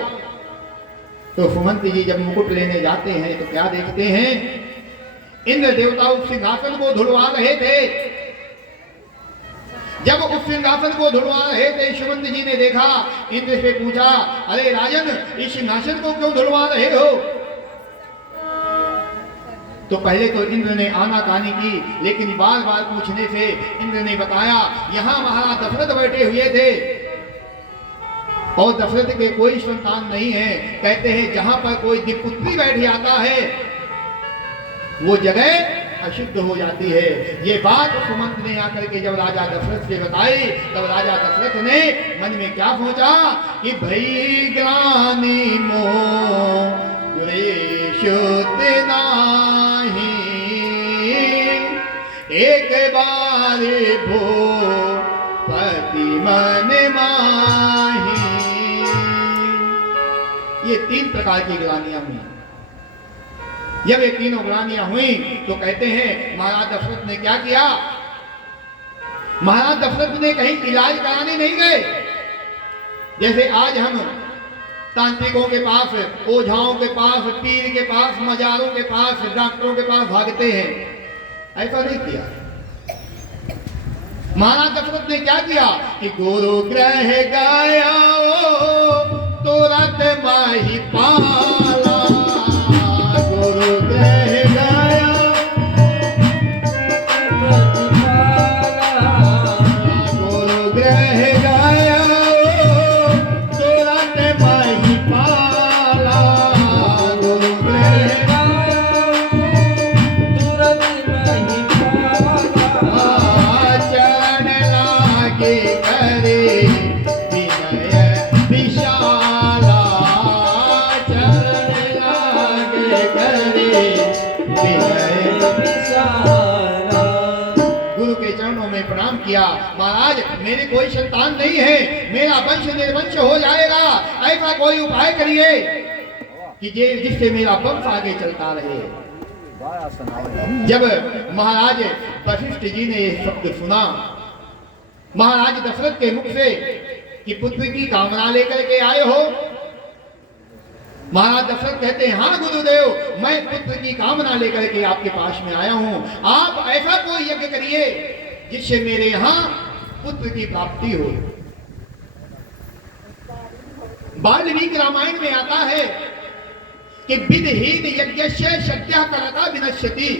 तो सुमंत जी जब मुकुट लेने जाते हैं तो क्या देखते हैं, इंद्र देवता उस सिंहासन को धुलवा रहे थे। जब उस सिंहासन को धुलवा रहे थे, सुमंत जी ने देखा, इंद्र से पूछा, अरे राजन, इस सिंहासन को क्यों धुलवा रहे हो। तो पहले तो इंद्र ने आनाकानी की, लेकिन बार बार पूछने से इंद्र ने बताया यहाँ महाराज दशरथ बैठे हुए थे और दशरथ के कोई संतान नहीं है। कहते हैं जहां पर कोई दिपुत्री बैठ जाता है वो जगह अशुद्ध हो जाती है। ये बात सुमंत ने आकर के जब राजा दशरथ से बताई, तब राजा दशरथ ने मन में क्या सोचा कि भई ग्लानि मोरेशुत नाही, एक बार भो पति मन माही। ये 3 प्रकार की ग्लानियां हुई। जब ये तीनों ग्लानियां हुई तो कहते हैं महाराज दशरथ ने क्या किया। महाराज दशरथ ने कहीं इलाज कराने नहीं गए। जैसे आज हम तांत्रिकों के पास, ओझाओं के पास, पीर के पास, मजारों के पास, डॉक्टरों के पास भागते हैं, ऐसा नहीं किया। महाराज दशरथ ने क्या किया कि गुरु ग्रह गया तो रथ माही पाला, गुरु ग्रह गया गुरु ग्रह गया तो रथ माही पाला, गुरु ग्रह चरण लागे करे विनय विशाला, चरण लागे करे विनय विशाला। गुरु के चरणों में प्रणाम किया। महाराज मेरे कोई संतान नहीं है, मेरा वंश निर्वंश हो जाएगा, ऐसा कोई उपाय करिए कि जिससे मेरा वंश आगे चलता रहे। जब महाराज वशिष्ठ जी ने ये शब्द सुना महाराज दशरथ के मुख से कि पुत्र की कामना लेकर के आए हो, महाराज दशरथ कहते हैं हाँ गुरुदेव, मैं पुत्र की कामना लेकर के आपके पास में आया हूं। आप ऐसा कोई यज्ञ करिए जिससे मेरे यहां पुत्र की प्राप्ति हो। वाल्मीकि रामायण में आता है कि विधहीन यज्ञस्य सद्यः कर्ता विनश्यति।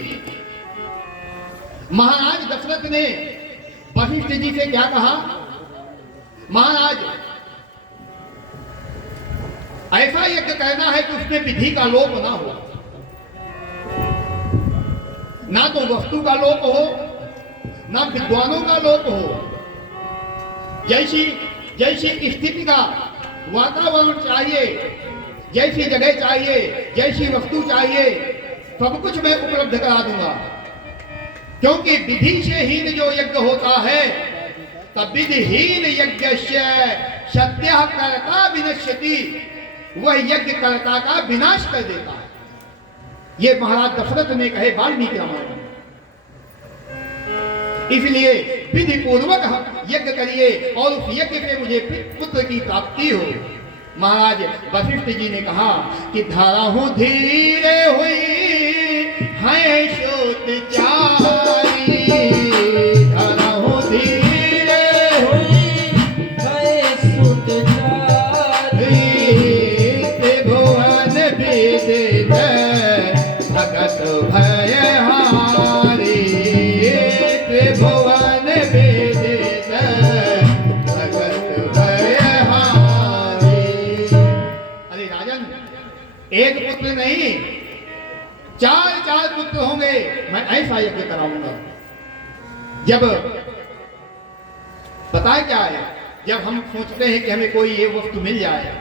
महाराज दशरथ ने वशिष्ठ जी से क्या कहा, महाराज ऐसा यज्ञ करना है कि उसमें विधि का लोप ना हो, ना तो वस्तु का लोप हो, ना विद्वानों का लोप हो। जैसी स्थिति का वातावरण चाहिए, जैसी जगह चाहिए, जैसी वस्तु चाहिए, सब कुछ मैं उपलब्ध करा दूंगा। क्योंकि विधि से हीन जो यज्ञ होता है तब विधिहीन यज्ञस्य सद्यः कर्ता विनश्यति, वह यज्ञ कर्ता का विनाश कर देता है। ये महाराज दशरथ ने कहे वाल्मीकि रामायण में। इसलिए विधि पूर्वक यज्ञ करिए और उस यज्ञ से मुझे पुत्र की प्राप्ति हो। महाराज वशिष्ठ जी ने कहा कि धारा हूं धीरे हुई है शोत चारी, धारा हूं धीरे हुई है शोत चारी, त्रिभुवन विदित भगत भय हारी, त्रिभुवन विदित भगत भय हारी। अरे राजन, एक पुत्र नहीं 4 पुत्र होंगे, मैं ऐसा यज्ञ कराऊंगा। जब पता है क्या है, जब हम सोचते हैं कि हमें कोई ये वस्तु मिल जाए,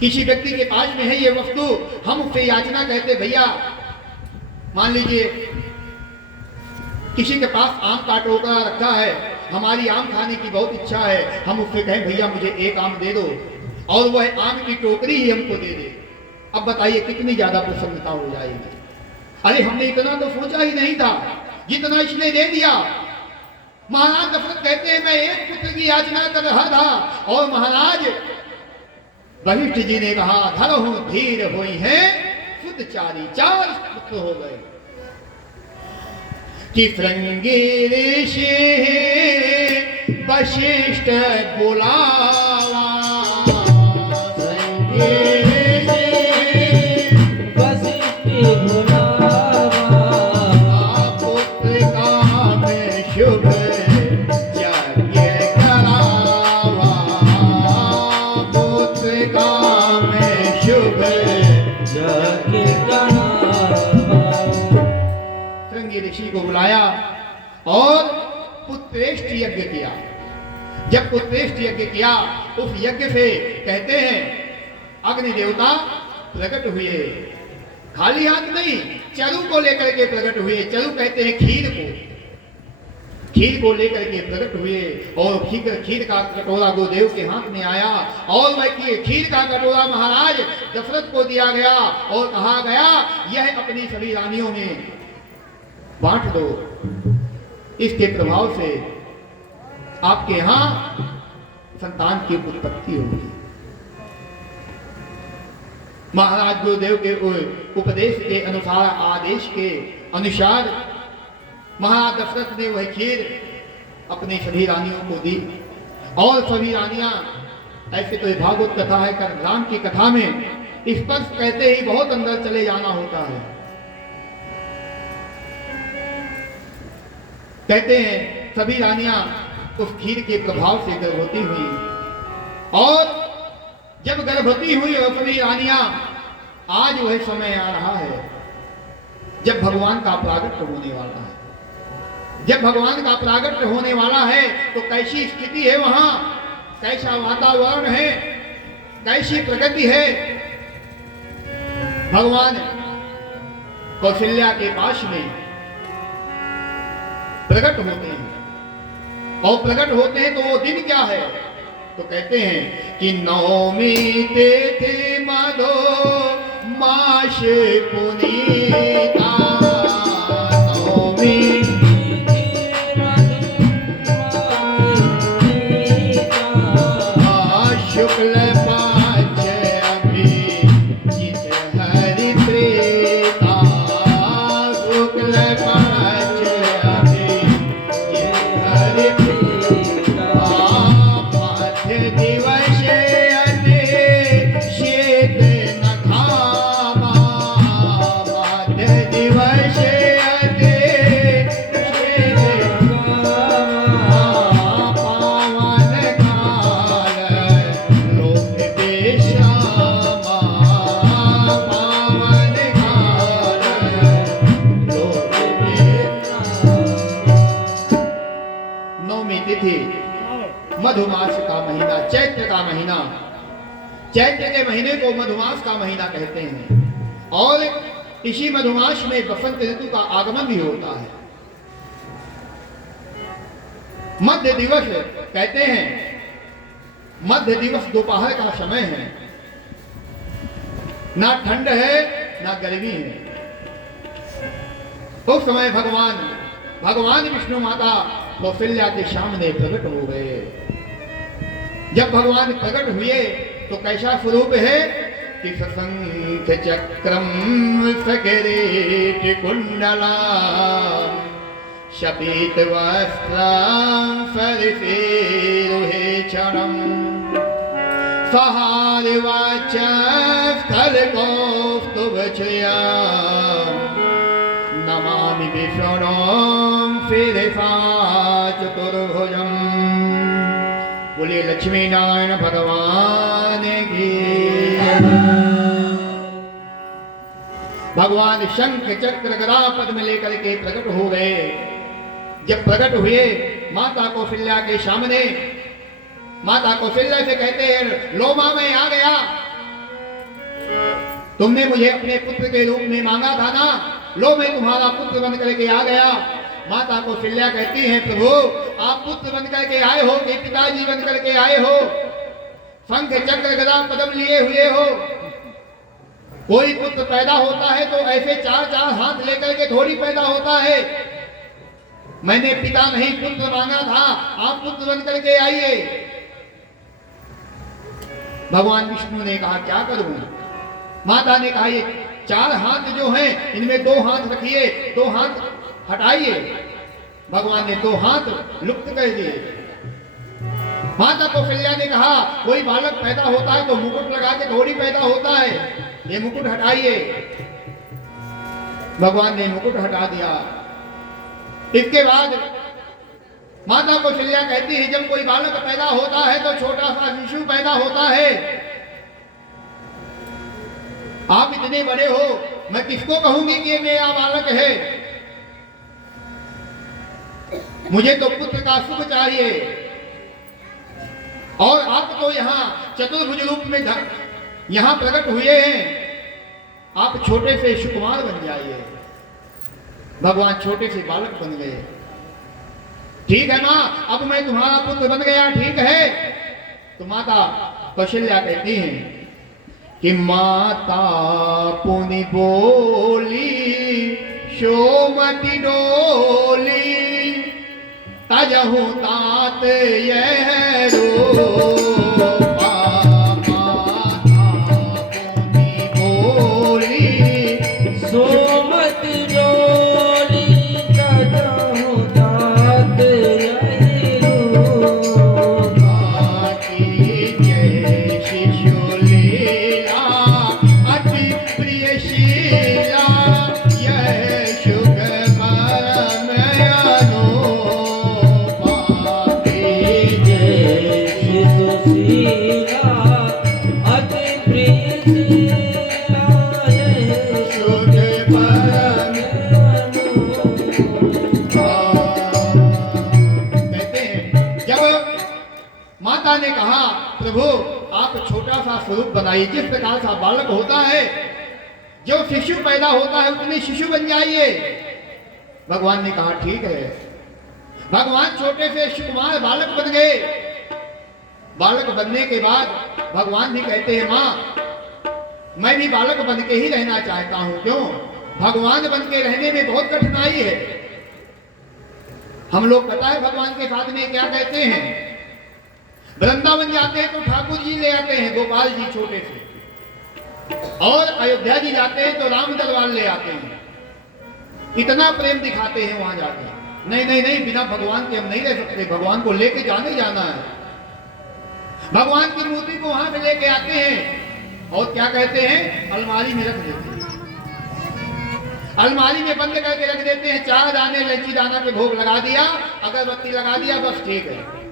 किसी व्यक्ति के पास में है ये वस्तु, हम उससे याचना कहते भैया, मान लीजिए किसी के पास आम का टोकरा रखा है, हमारी आम खाने की बहुत इच्छा है, हम उससे कहें भैया मुझे 1 आम दे दो, और वह आम की टोकरी ही हमको दे दे। अब बताइए कितनी ज्यादा प्रसन्नता हो जाएगी। अरे हमने इतना तो सोचा ही नहीं था, जितना इसने दे दिया। महाराज दशरथ कहते हैं मैं 1 पुत्र की याचना कर रहा था और महाराज वशिष्ठ जी ने कहा धरहु धीर हुई है शुद्ध चारी, 4 पुत्र हो गए। कि श्रृंगी ऋषि वशिष्ठ बुलावा, श्रृंगी ऋषि वशिष्ठ बुलावा, को बुलाया और पुत्रेष्ट यज्ञ किया। जब पुत्रेष्ट यज्ञ किया, उस यज्ञ से कहते हैं अग्नि देवता प्रकट हुए। खाली हाथ नहीं, चरु को लेकर के प्रकट हुए। चरु कहते हैं खीर को लेकर के प्रकट हुए और खीर का कटोरा गोदेव के हाथ में आया और वह खीर का कटोरा महाराज दशरथ को दिया गया और कहा गया यह अपनी सभी रानियों में बांट दो। इसके प्रभाव से आपके यहां संतान की उत्पत्ति होगी। महाराज गुरुदेव के उपदेश के अनुसार, आदेश के अनुसार महाराज दशरथ ने वह खीर अपनी सभी रानियों को दी और सभी रानियां, ऐसे तो भागवत कथा है, कर राम की कथा में स्पर्श कहते ही बहुत अंदर चले जाना होता है। कहते हैं सभी रानियां उस खीर के प्रभाव से गर्भवती हुई और जब गर्भवती हुई वह सभी रानियां, आज वह समय आ रहा है जब भगवान का प्रागट्य होने वाला है। जब भगवान का प्रागट्य होने वाला है तो कैसी स्थिति है वहां, कैसा वातावरण है, कैसी प्रगति है। भगवान कौशल्या के पास में प्रकट होते हैं और प्रकट होते हैं तो वो दिन क्या है, तो कहते हैं कि नवमी तिथि मधो मास पुनीता। नवमी शुक्ल पाच अभिजित हरि प्रेता। शुक्ल पाच अभिजित हरि प्रेता। मध्य दिवस अति शीत न घामा। मध्य दिवस अति शीत पावन काल लोक विश्रामा। पावन काल लोक विश्रामा। नवमी तिथि मधुमास का महीना, चैत्र का महीना। चैत्र के महीने को मधुमास का महीना कहते हैं और इसी मधुमास में बसंत ऋतु का आगमन भी होता है। मध्य दिवस कहते हैं, मध्य दिवस दोपहर का समय है, ना ठंड है ना गर्मी है। उस समय भगवान विष्णु माता कौशल्या के सामने प्रकट हो गए। जब भगवान प्रकट हुए तो कैसा स्वरूप है कि सशंख चक्रम सकिरीट कुंडला। शपीत वस्त्रं सरिसीरुहे क्षणम्। सहारिवाच स्थलकौस्तुभश्रिया। नमामि विष्णुं शिरसा चतुर्भुजम्। बोलिए लक्ष्मी नारायण भगवान की। भगवान शंख चक्र गदा पद्म लेकर के प्रकट हो गए। जब प्रकट हुए माता कौशल्या के सामने, माता कौशल्या से कहते हैं लो मां मैं आ गया। तुमने मुझे अपने पुत्र के रूप में मांगा था ना, लो मैं तुम्हारा पुत्र बन करके आ गया। माता कौशल्या कहती हैं प्रभु आप पुत्र बन करके आए हो कि पिताजी बन करके आए हो? शंख चक्र गदा पद्म लिए हुए हो। कोई पुत्र पैदा होता है तो ऐसे चार चार हाथ लेकर के थोड़ी पैदा होता है। मैंने पिता नहीं पुत्र मांगा था, आप पुत्र बन करके आइए। भगवान विष्णु ने कहा क्या करूं? माता ने कहा ये चार हाथ जो हैं इनमें दो हाथ रखिए, दो हाथ हटाइए। भगवान ने दो हाथ लुप्त कर दिए। माता कौशल्या ने कहा कोई बालक पैदा होता है तो मुकुट लगा के थोड़ी पैदा होता है, ये मुकुट हटाइए। भगवान ने मुकुट हटा दिया। इसके बाद माता कौशल्या कहती है जब कोई बालक पैदा होता है तो छोटा सा शिशु पैदा होता है। आप इतने बड़े हो, मैं किसको कहूंगी कि ये मेरा बालक है? मुझे तो पुत्र का सुख चाहिए, और आप तो यहाँ चतुर्भुज रूप में यहाँ प्रकट हुए हैं, आप छोटे से सुकुमार बन जाइए। भगवान छोटे से बालक बन गए। ठीक है माँ, अब मैं तुम्हारा पुत्र बन गया, ठीक है। तो माता कौशल्या कहती हैं कि माता पुनि बोली सोमति डोली, तजहु तात यह रूपा। माता पुनि बोली सोमति डोली, तजहु तात यह रूपा। जय शिशु लीला अति प्रिय शीला, यह शुभ परम अनूपा। जय शिशुशीला अति प्रिय शीला, जय शुभ परम कहते हैं, जब माता ने कहा प्रभु आप छोटा सा स्वरूप बनाइए, जिस प्रकार सा बालक होता है, जो शिशु पैदा होता है उतने शिशु बन जाइए। भगवान ने कहा ठीक है। भगवान छोटे से सुकुमार बालक बन गए। बालक बनने के बाद भगवान भी कहते हैं माँ मैं भी बालक बन के ही रहना चाहता हूं। क्यों? भगवान बन के रहने में बहुत कठिनाई है। हम लोग पता है भगवान के साथ में क्या कहते हैं, वृंदावन जाते हैं तो ठाकुर जी ले आते हैं, गोपाल जी छोटे से, और अयोध्या जी जाते हैं तो राम दरबार ले आते हैं। इतना प्रेम दिखाते हैं वहां जाकर। नहीं नहीं नहीं, बिना भगवान के हम नहीं रह सकते, भगवान को लेके जाने जाना है। भगवान की मूर्ति को वहां से लेके आते हैं और क्या कहते हैं, अलमारी में रख देते हैं। अलमारी में बंद करके रख देते हैं। 4 दाने इलायची दाना पे भोग लगा दिया, अगरबत्ती लगा दिया, बस ठीक है।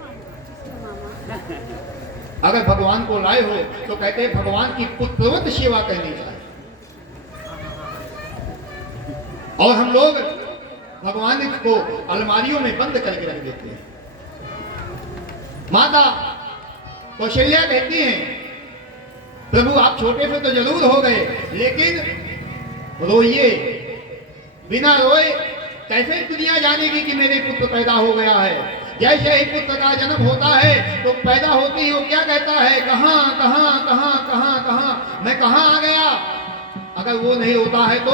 अगर भगवान को लाए हो तो कहते हैं भगवान की पुत्रवत सेवा करनी चाहिए। और हम लोग भगवान को अलमारियों में बंद करके रख देते हैं। माता कौशल्या कहती हैं प्रभु आप छोटे से तो जरूर हो गए, लेकिन रोइए, बिना रोए कैसे दुनिया जानेगी कि मेरे पुत्र पैदा हो गया है। जैसे ही पुत्र का जन्म होता है तो पैदा होती ही वो क्या कहता है, कहां कहां कहां कहां कहां, मैं कहां आ गया। अगर वो नहीं होता है तो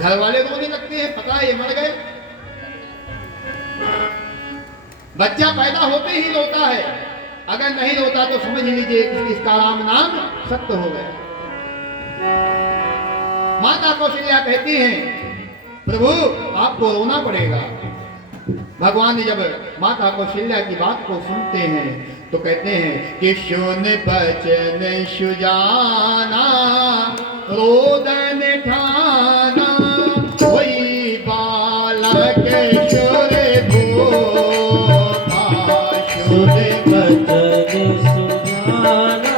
घर वाले रोने लगते हैं, पता है ये मर गए। बच्चा पैदा होते ही रोता है, अगर नहीं रोता तो समझ लीजिए इसका राम नाम सत्य हो गया। माता कौशल्या कहती हैं प्रभु आपको रोना पड़ेगा। भगवान जब माता कौशल्या की बात को सुनते हैं तो कहते हैं कि सुन बचन सुजाना रोदन ठाना, वही बालक सुर भोगा। सुन बचन सुजाना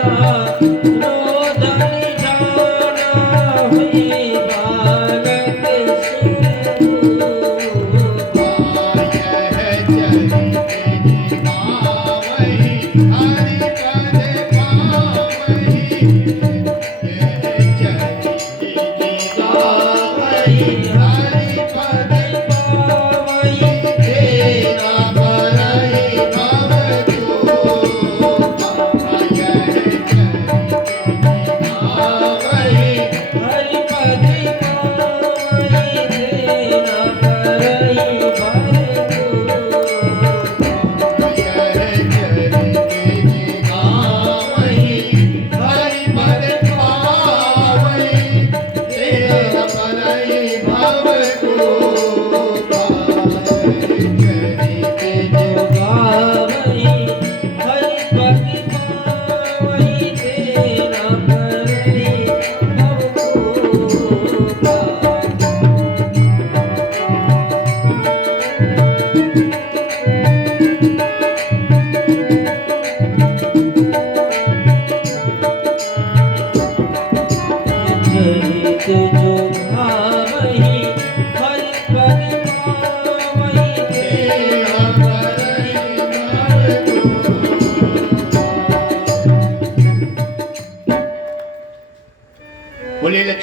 रोदन ठाना, हुई बालक सुर भोगा। हरि पद पावहि,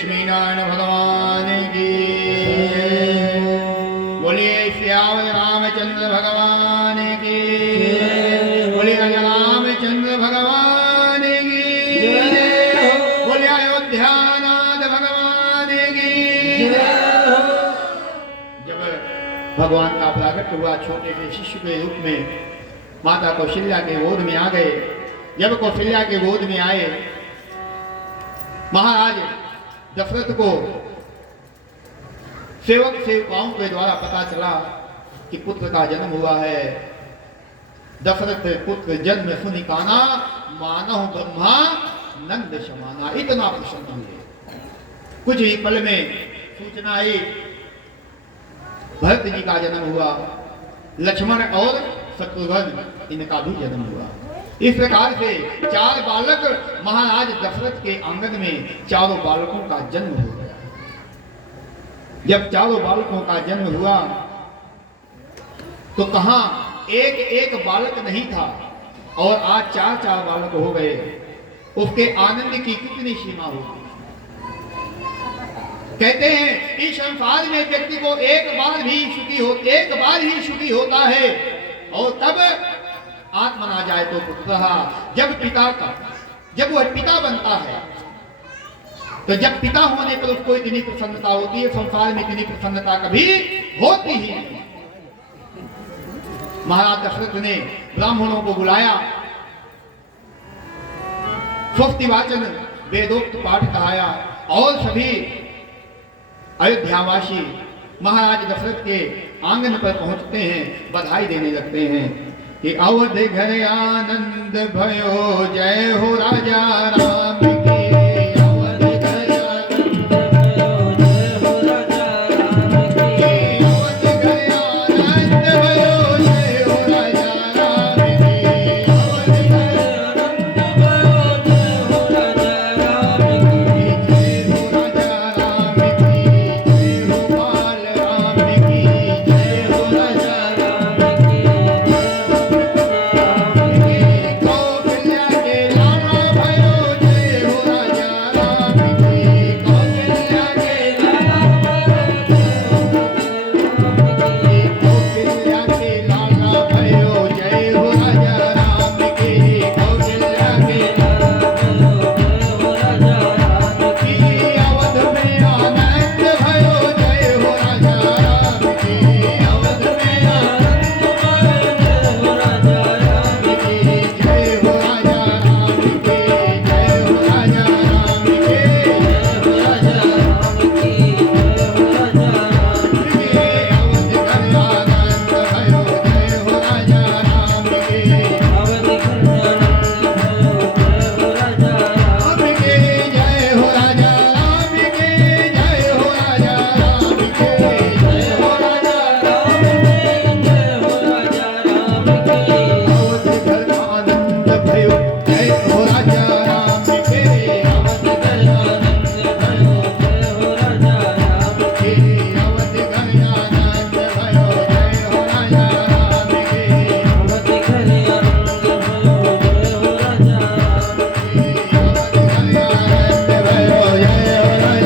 लक्ष्मी नारायण भगवान की बोलिए श्याम रामचंद्र भगवान की बोलिए रामचंद्र भगवान की बोलिए अयोध्यानाथ भगवान की। जब भगवान का प्राकट हुआ छोटे से शिशु के रूप में माता कौशल्या के गोद में आ गए। जब कौशल्या के गोद में आए महाराज दशरथ को सेवकाओं के द्वारा पता चला कि पुत्र का जन्म हुआ है। दशरथ पुत्र जन्म सुनि काना मानव ब्रह्मा नंद समाना, इतना प्रसन्न हुए। कुछ ही पल में सूचना आई भरत जी का जन्म हुआ, लक्ष्मण और शत्रुघ्न इनका भी जन्म हुआ। इस प्रकार से 4 बालक महाराज दशरथ के आंगन में चारों बालकों का जन्म हो गया। जब चारों बालकों का जन्म हुआ तो कहां एक एक बालक नहीं था और आज 4 बालक हो गए। उसके आनंद की कितनी सीमा होगी। कहते हैं इस संसार में व्यक्ति को एक बार ही सुखी होता है और तब आत्मा ना जाए तो पुत्र। जब वह पिता बनता है तो जब पिता होने पर उसको इतनी प्रसन्नता होती है, संसार में इतनी प्रसन्नता कभी होती ही नहीं। महाराज दशरथ ने ब्राह्मणों को बुलाया, स्वस्ति वाचन वेदोक्त पाठ कराया और सभी अयोध्यावासी महाराज दशरथ के आंगन पर पहुंचते हैं, बधाई देने लगते हैं कि अवध घर आनंद भयो जय हो राजा राम की। अवध घर आनंद भयो जय हो राजा राम की। अवध घर आनंद भयो जय हो राजा राम की। अवध घर आनंद भयो जय हो राजा राम की। जय हो राजा राम की, जय हो बाल राम की, जय हो राजा राम की। कौशल्या के लाला भयो जय हो राजा राम की। कौशल्या के लाला भयो कौशल्या के लाला भयो जय हो राजा राम की। कौशल्या के लाला भयो जय हो राजा राम की। अवध में आनंद भयो जय हो राजा राम की। अवध में आनंद भयो जय हो राजा राम की। जय हो राजा राम की, जय हो राजा राम की। जय हो राजा राम की, जय हो राजा राम की। अवध घर आनंद भयो जय हो राजा राम की। अवध घर आनंद भयो जय हो राजा राम की। जय हो राजा राम की, जय हो राजा राम की। जय हो राजा राम की, जय हो राजा राम की। अवध घर आनंद भयो जय हो राजा राम की। अवध घर आनंद भयो जय हो राजा राम की। अवध घर आनंद भयो जय हो राजा राम की। अवध घर आनंद भयो जय हो राजा राम की। अवध घर आनंद भयो जय हो राजा राम की। अवध घर आनंद भयो जय हो राजा राम की। अवध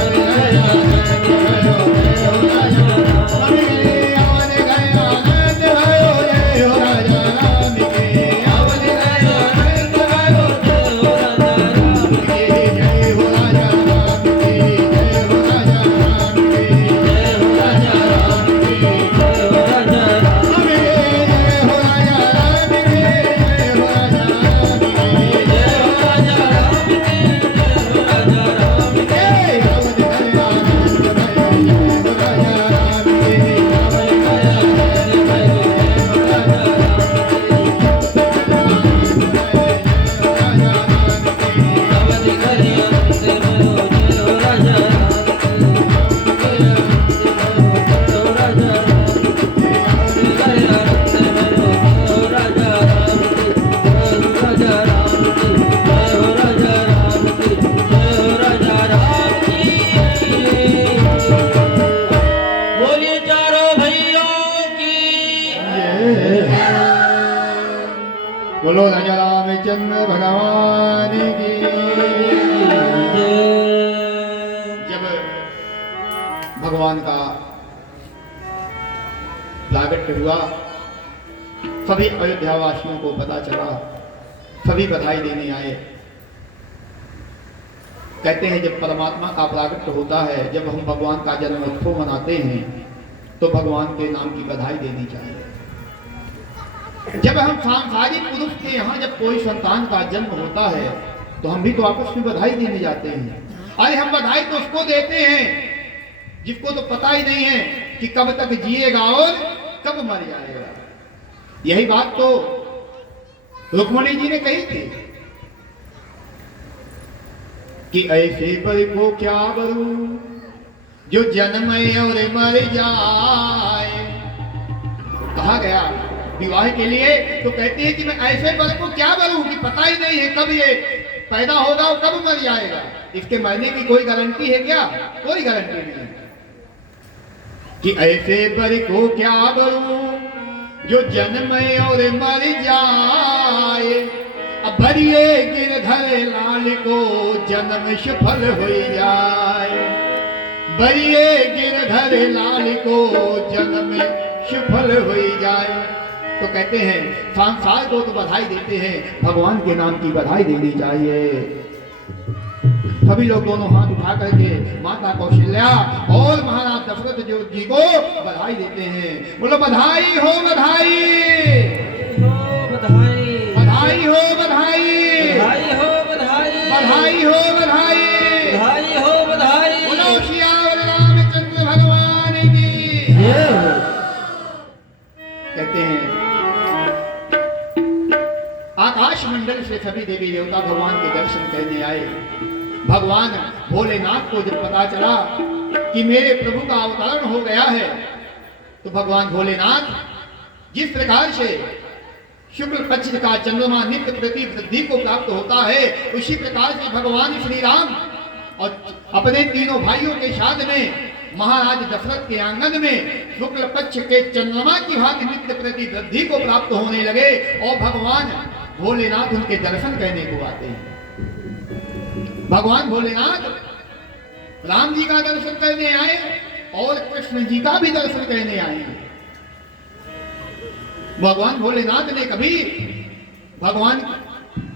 घर आनंद भयो जय हो राजा राम की। अवध घर आनंद भयो जय हो राजा राम की। जय हो राजा राम की, जय हो राजा राम की। जय हो राजा राम की, जय हो राजा राम की। जय हो राजा राम की, जय हो राजा राम की। जय हो राजा राम की, जय हो राजा राम की। अवध घर आनंद भयो जय हो राजा राम की। अवध घर आनंद भयो जय हो राजा राम की। अवध घर आनंद भयो जय हो राजा राम बोलिए चारों भैयों की बोलो राजा रामचंद्र भगवान की। जय। भगवान का प्रागट्य हुआ। सभी अयोध्या वासियों को पता चला, सभी बधाई देने आए। कहते हैं जब परमात्मा का प्रागट्य होता है, जब हम भगवान का जन्मोत्सव मनाते हैं तो भगवान के नाम की बधाई देनी चाहिए। जब हम सांसारिक पुरुष के यहाँ जब कोई संतान का जन्म होता है तो हम भी तो आपस में बधाई देने जाते हैं। अरे हम बधाई तो उसको देते हैं जिसको तो पता ही नहीं है कि कब तक जिएगा और कब मर जाएगा। यही बात तो रुक्मणी जी ने कही थी कि ऐसे पर को क्या बरू जो जन्म और मर जाए। कहा गया विवाह के लिए तो कहती है कि मैं ऐसे पर को क्या बरूं कि पता ही नहीं है कब ये पैदा होगा और कब मर जाएगा। इसके मरने की कोई गारंटी है क्या? कोई गारंटी नहीं। कि ऐसे पर को क्या बरूं जो जन्म और मर जाए। अब भरिए गिरधर लाल को जन्म सफल हो जाए। भरिए गिरधर लाल को जन्म सफल हो जाए। तो कहते हैं संसार को तो बधाई देते हैं, भगवान के नाम की बधाई देनी चाहिए। सभी लोग दोनों हाथ उठा करके माता कौशल्या और महाराज दशरथ जी को बधाई देते हैं। बोलो बधाई हो बधाई, बधाई हो बधाई, बधाई हो बधाई, बधाई हो बधाई, बधाई हो बधाई। बोलो सियावर रामचंद्र भगवान की। कहते हैं आकाश मंडल से सभी देवी देवता भगवान के दर्शन करने आए। भगवान भोलेनाथ को जब पता चला कि मेरे प्रभु का अवतरण हो गया है तो भगवान भोलेनाथ जिस प्रकार से शुक्ल पक्ष का चंद्रमा नित्य प्रति वृद्धि को प्राप्त होता है, उसी प्रकार से भगवान श्री राम और अपने तीनों भाइयों के साथ में महाराज दशरथ के आंगन में शुक्ल पक्ष के चंद्रमा की भांति नित्य प्रति वृद्धि को प्राप्त होने लगे और भगवान भोलेनाथ उनके दर्शन करने को आते हैं। भगवान भोलेनाथ राम जी का दर्शन करने आए और कृष्ण जी का भी दर्शन करने आए। भगवान भोलेनाथ ने कभी भगवान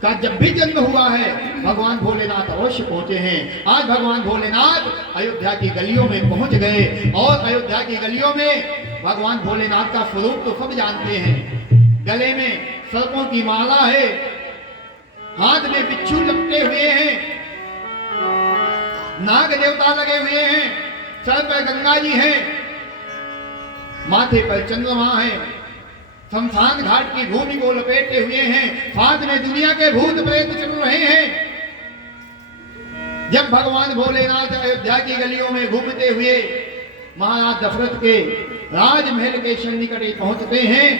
का जब भी जन्म हुआ है भगवान भोलेनाथ अवश्य पहुंचे हैं। आज भगवान भोलेनाथ अयोध्या की गलियों में पहुंच गए और अयोध्या की गलियों में भगवान भोलेनाथ का स्वरूप तो सब जानते हैं। गले में सर्पों की माला है, हाथ में बिच्छू लपटे हुए हैं, नाग देवता लगे हुए हैं, सर पर गंगा जी हैं, माथे पर चंद्रमा है, शमशान घाट की भूमि को लपेटे हुए हैं, साथ में दुनिया के भूत प्रेत चल रहे हैं। जब भगवान भोलेनाथ अयोध्या की गलियों में घूमते हुए महाराज दशरथ के राजमहल के सन्निकट पहुंचते हैं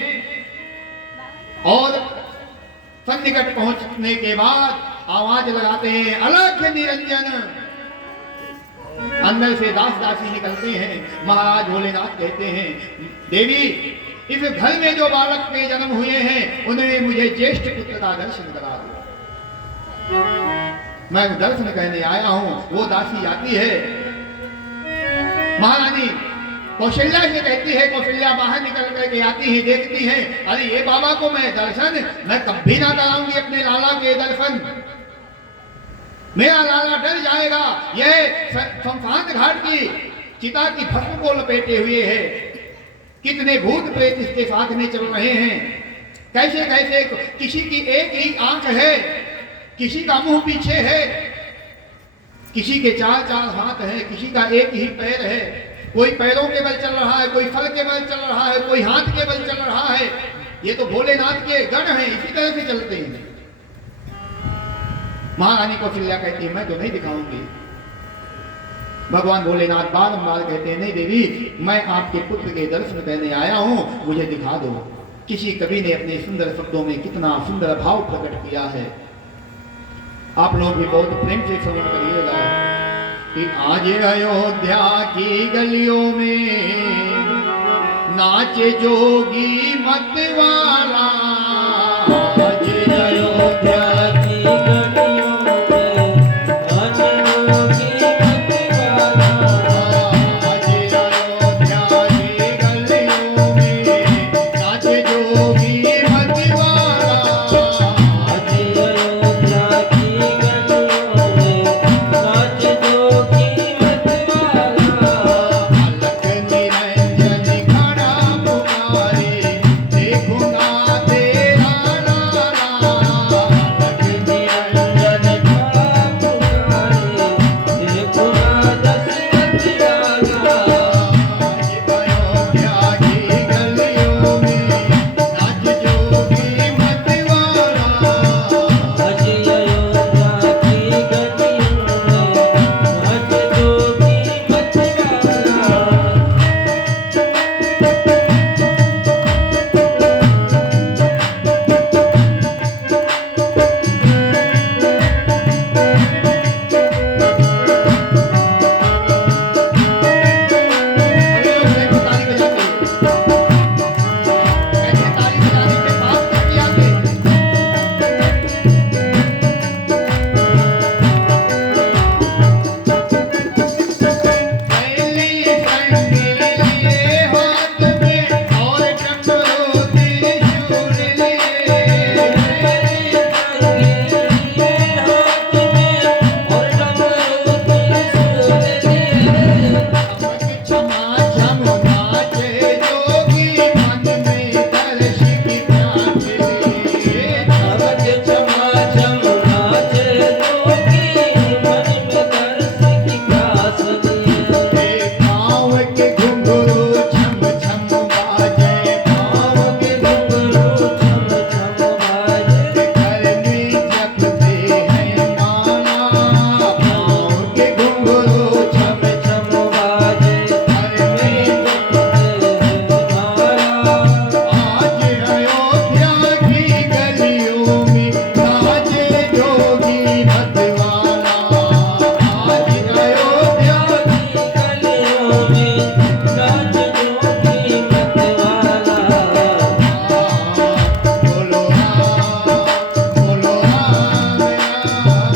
और सन्निकट पहुंचने के बाद आवाज लगाते हैं अलख निरंजन। अंदर से दास दासी निकलते हैं। महाराज भोलेनाथ कहते हैं देवी इस घर में जो बालक के जन्म हुए हैं उन्हें मुझे ज्येष्ठ पुत्र का दर्शन करा दो। मैं दर्शन करने आया हूं। वो दासी आती है, महारानी कौशल्या से कहती है, कौशल्या बाहर निकल करके आती है, देखती है अरे ये बाबा को मैं दर्शन मैं कभी ना कराऊंगी अपने लाला के दर्शन, मेरा लाला डर जाएगा। यह शमशान घाट की चिता की भस्म को लपेटे हुए है, कितने भूत प्रेत इसके साथ में चल रहे हैं, कैसे कैसे किसी की एक ही आंख है, किसी का मुंह पीछे है, किसी के चार चार हाथ है, किसी का एक ही पैर है, कोई पैरों के बल चल रहा है, कोई फल के बल चल रहा है, कोई हाथ के बल चल रहा है। ये तो भोलेनाथ के गण हैं, इसी तरह से चलते हैं। महारानी कौशल्या कहती है मैं तो नहीं दिखाऊंगी। भगवान भोलेनाथ बारंबार कहते हैं नहीं देवी मैं आपके पुत्र के दर्शन करने आया हूं, मुझे दिखा दो। किसी कवि ने अपने सुंदर शब्दों में कितना सुंदर भाव प्रकट किया है, आप लोग भी बहुत प्रेम से श्रवण करिएगा कि आज अयोध्या की गलियों में नाचे जोगी मत वाला। आज अयोध्या नाच जोगी मत वाला बोलो राम बोलो राम राम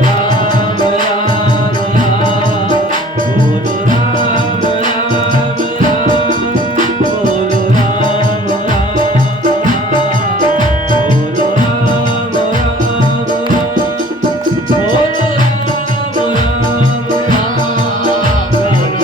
राम राम राम राम बोलो राम राम राम बोलो राम राम राम बोलो राम राम राम बोलो राम राम राम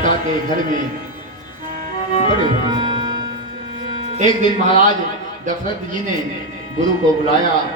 पिता के घर में बड़े हुए। एक दिन महाराज दशरथ जी ने गुरु को बुलाया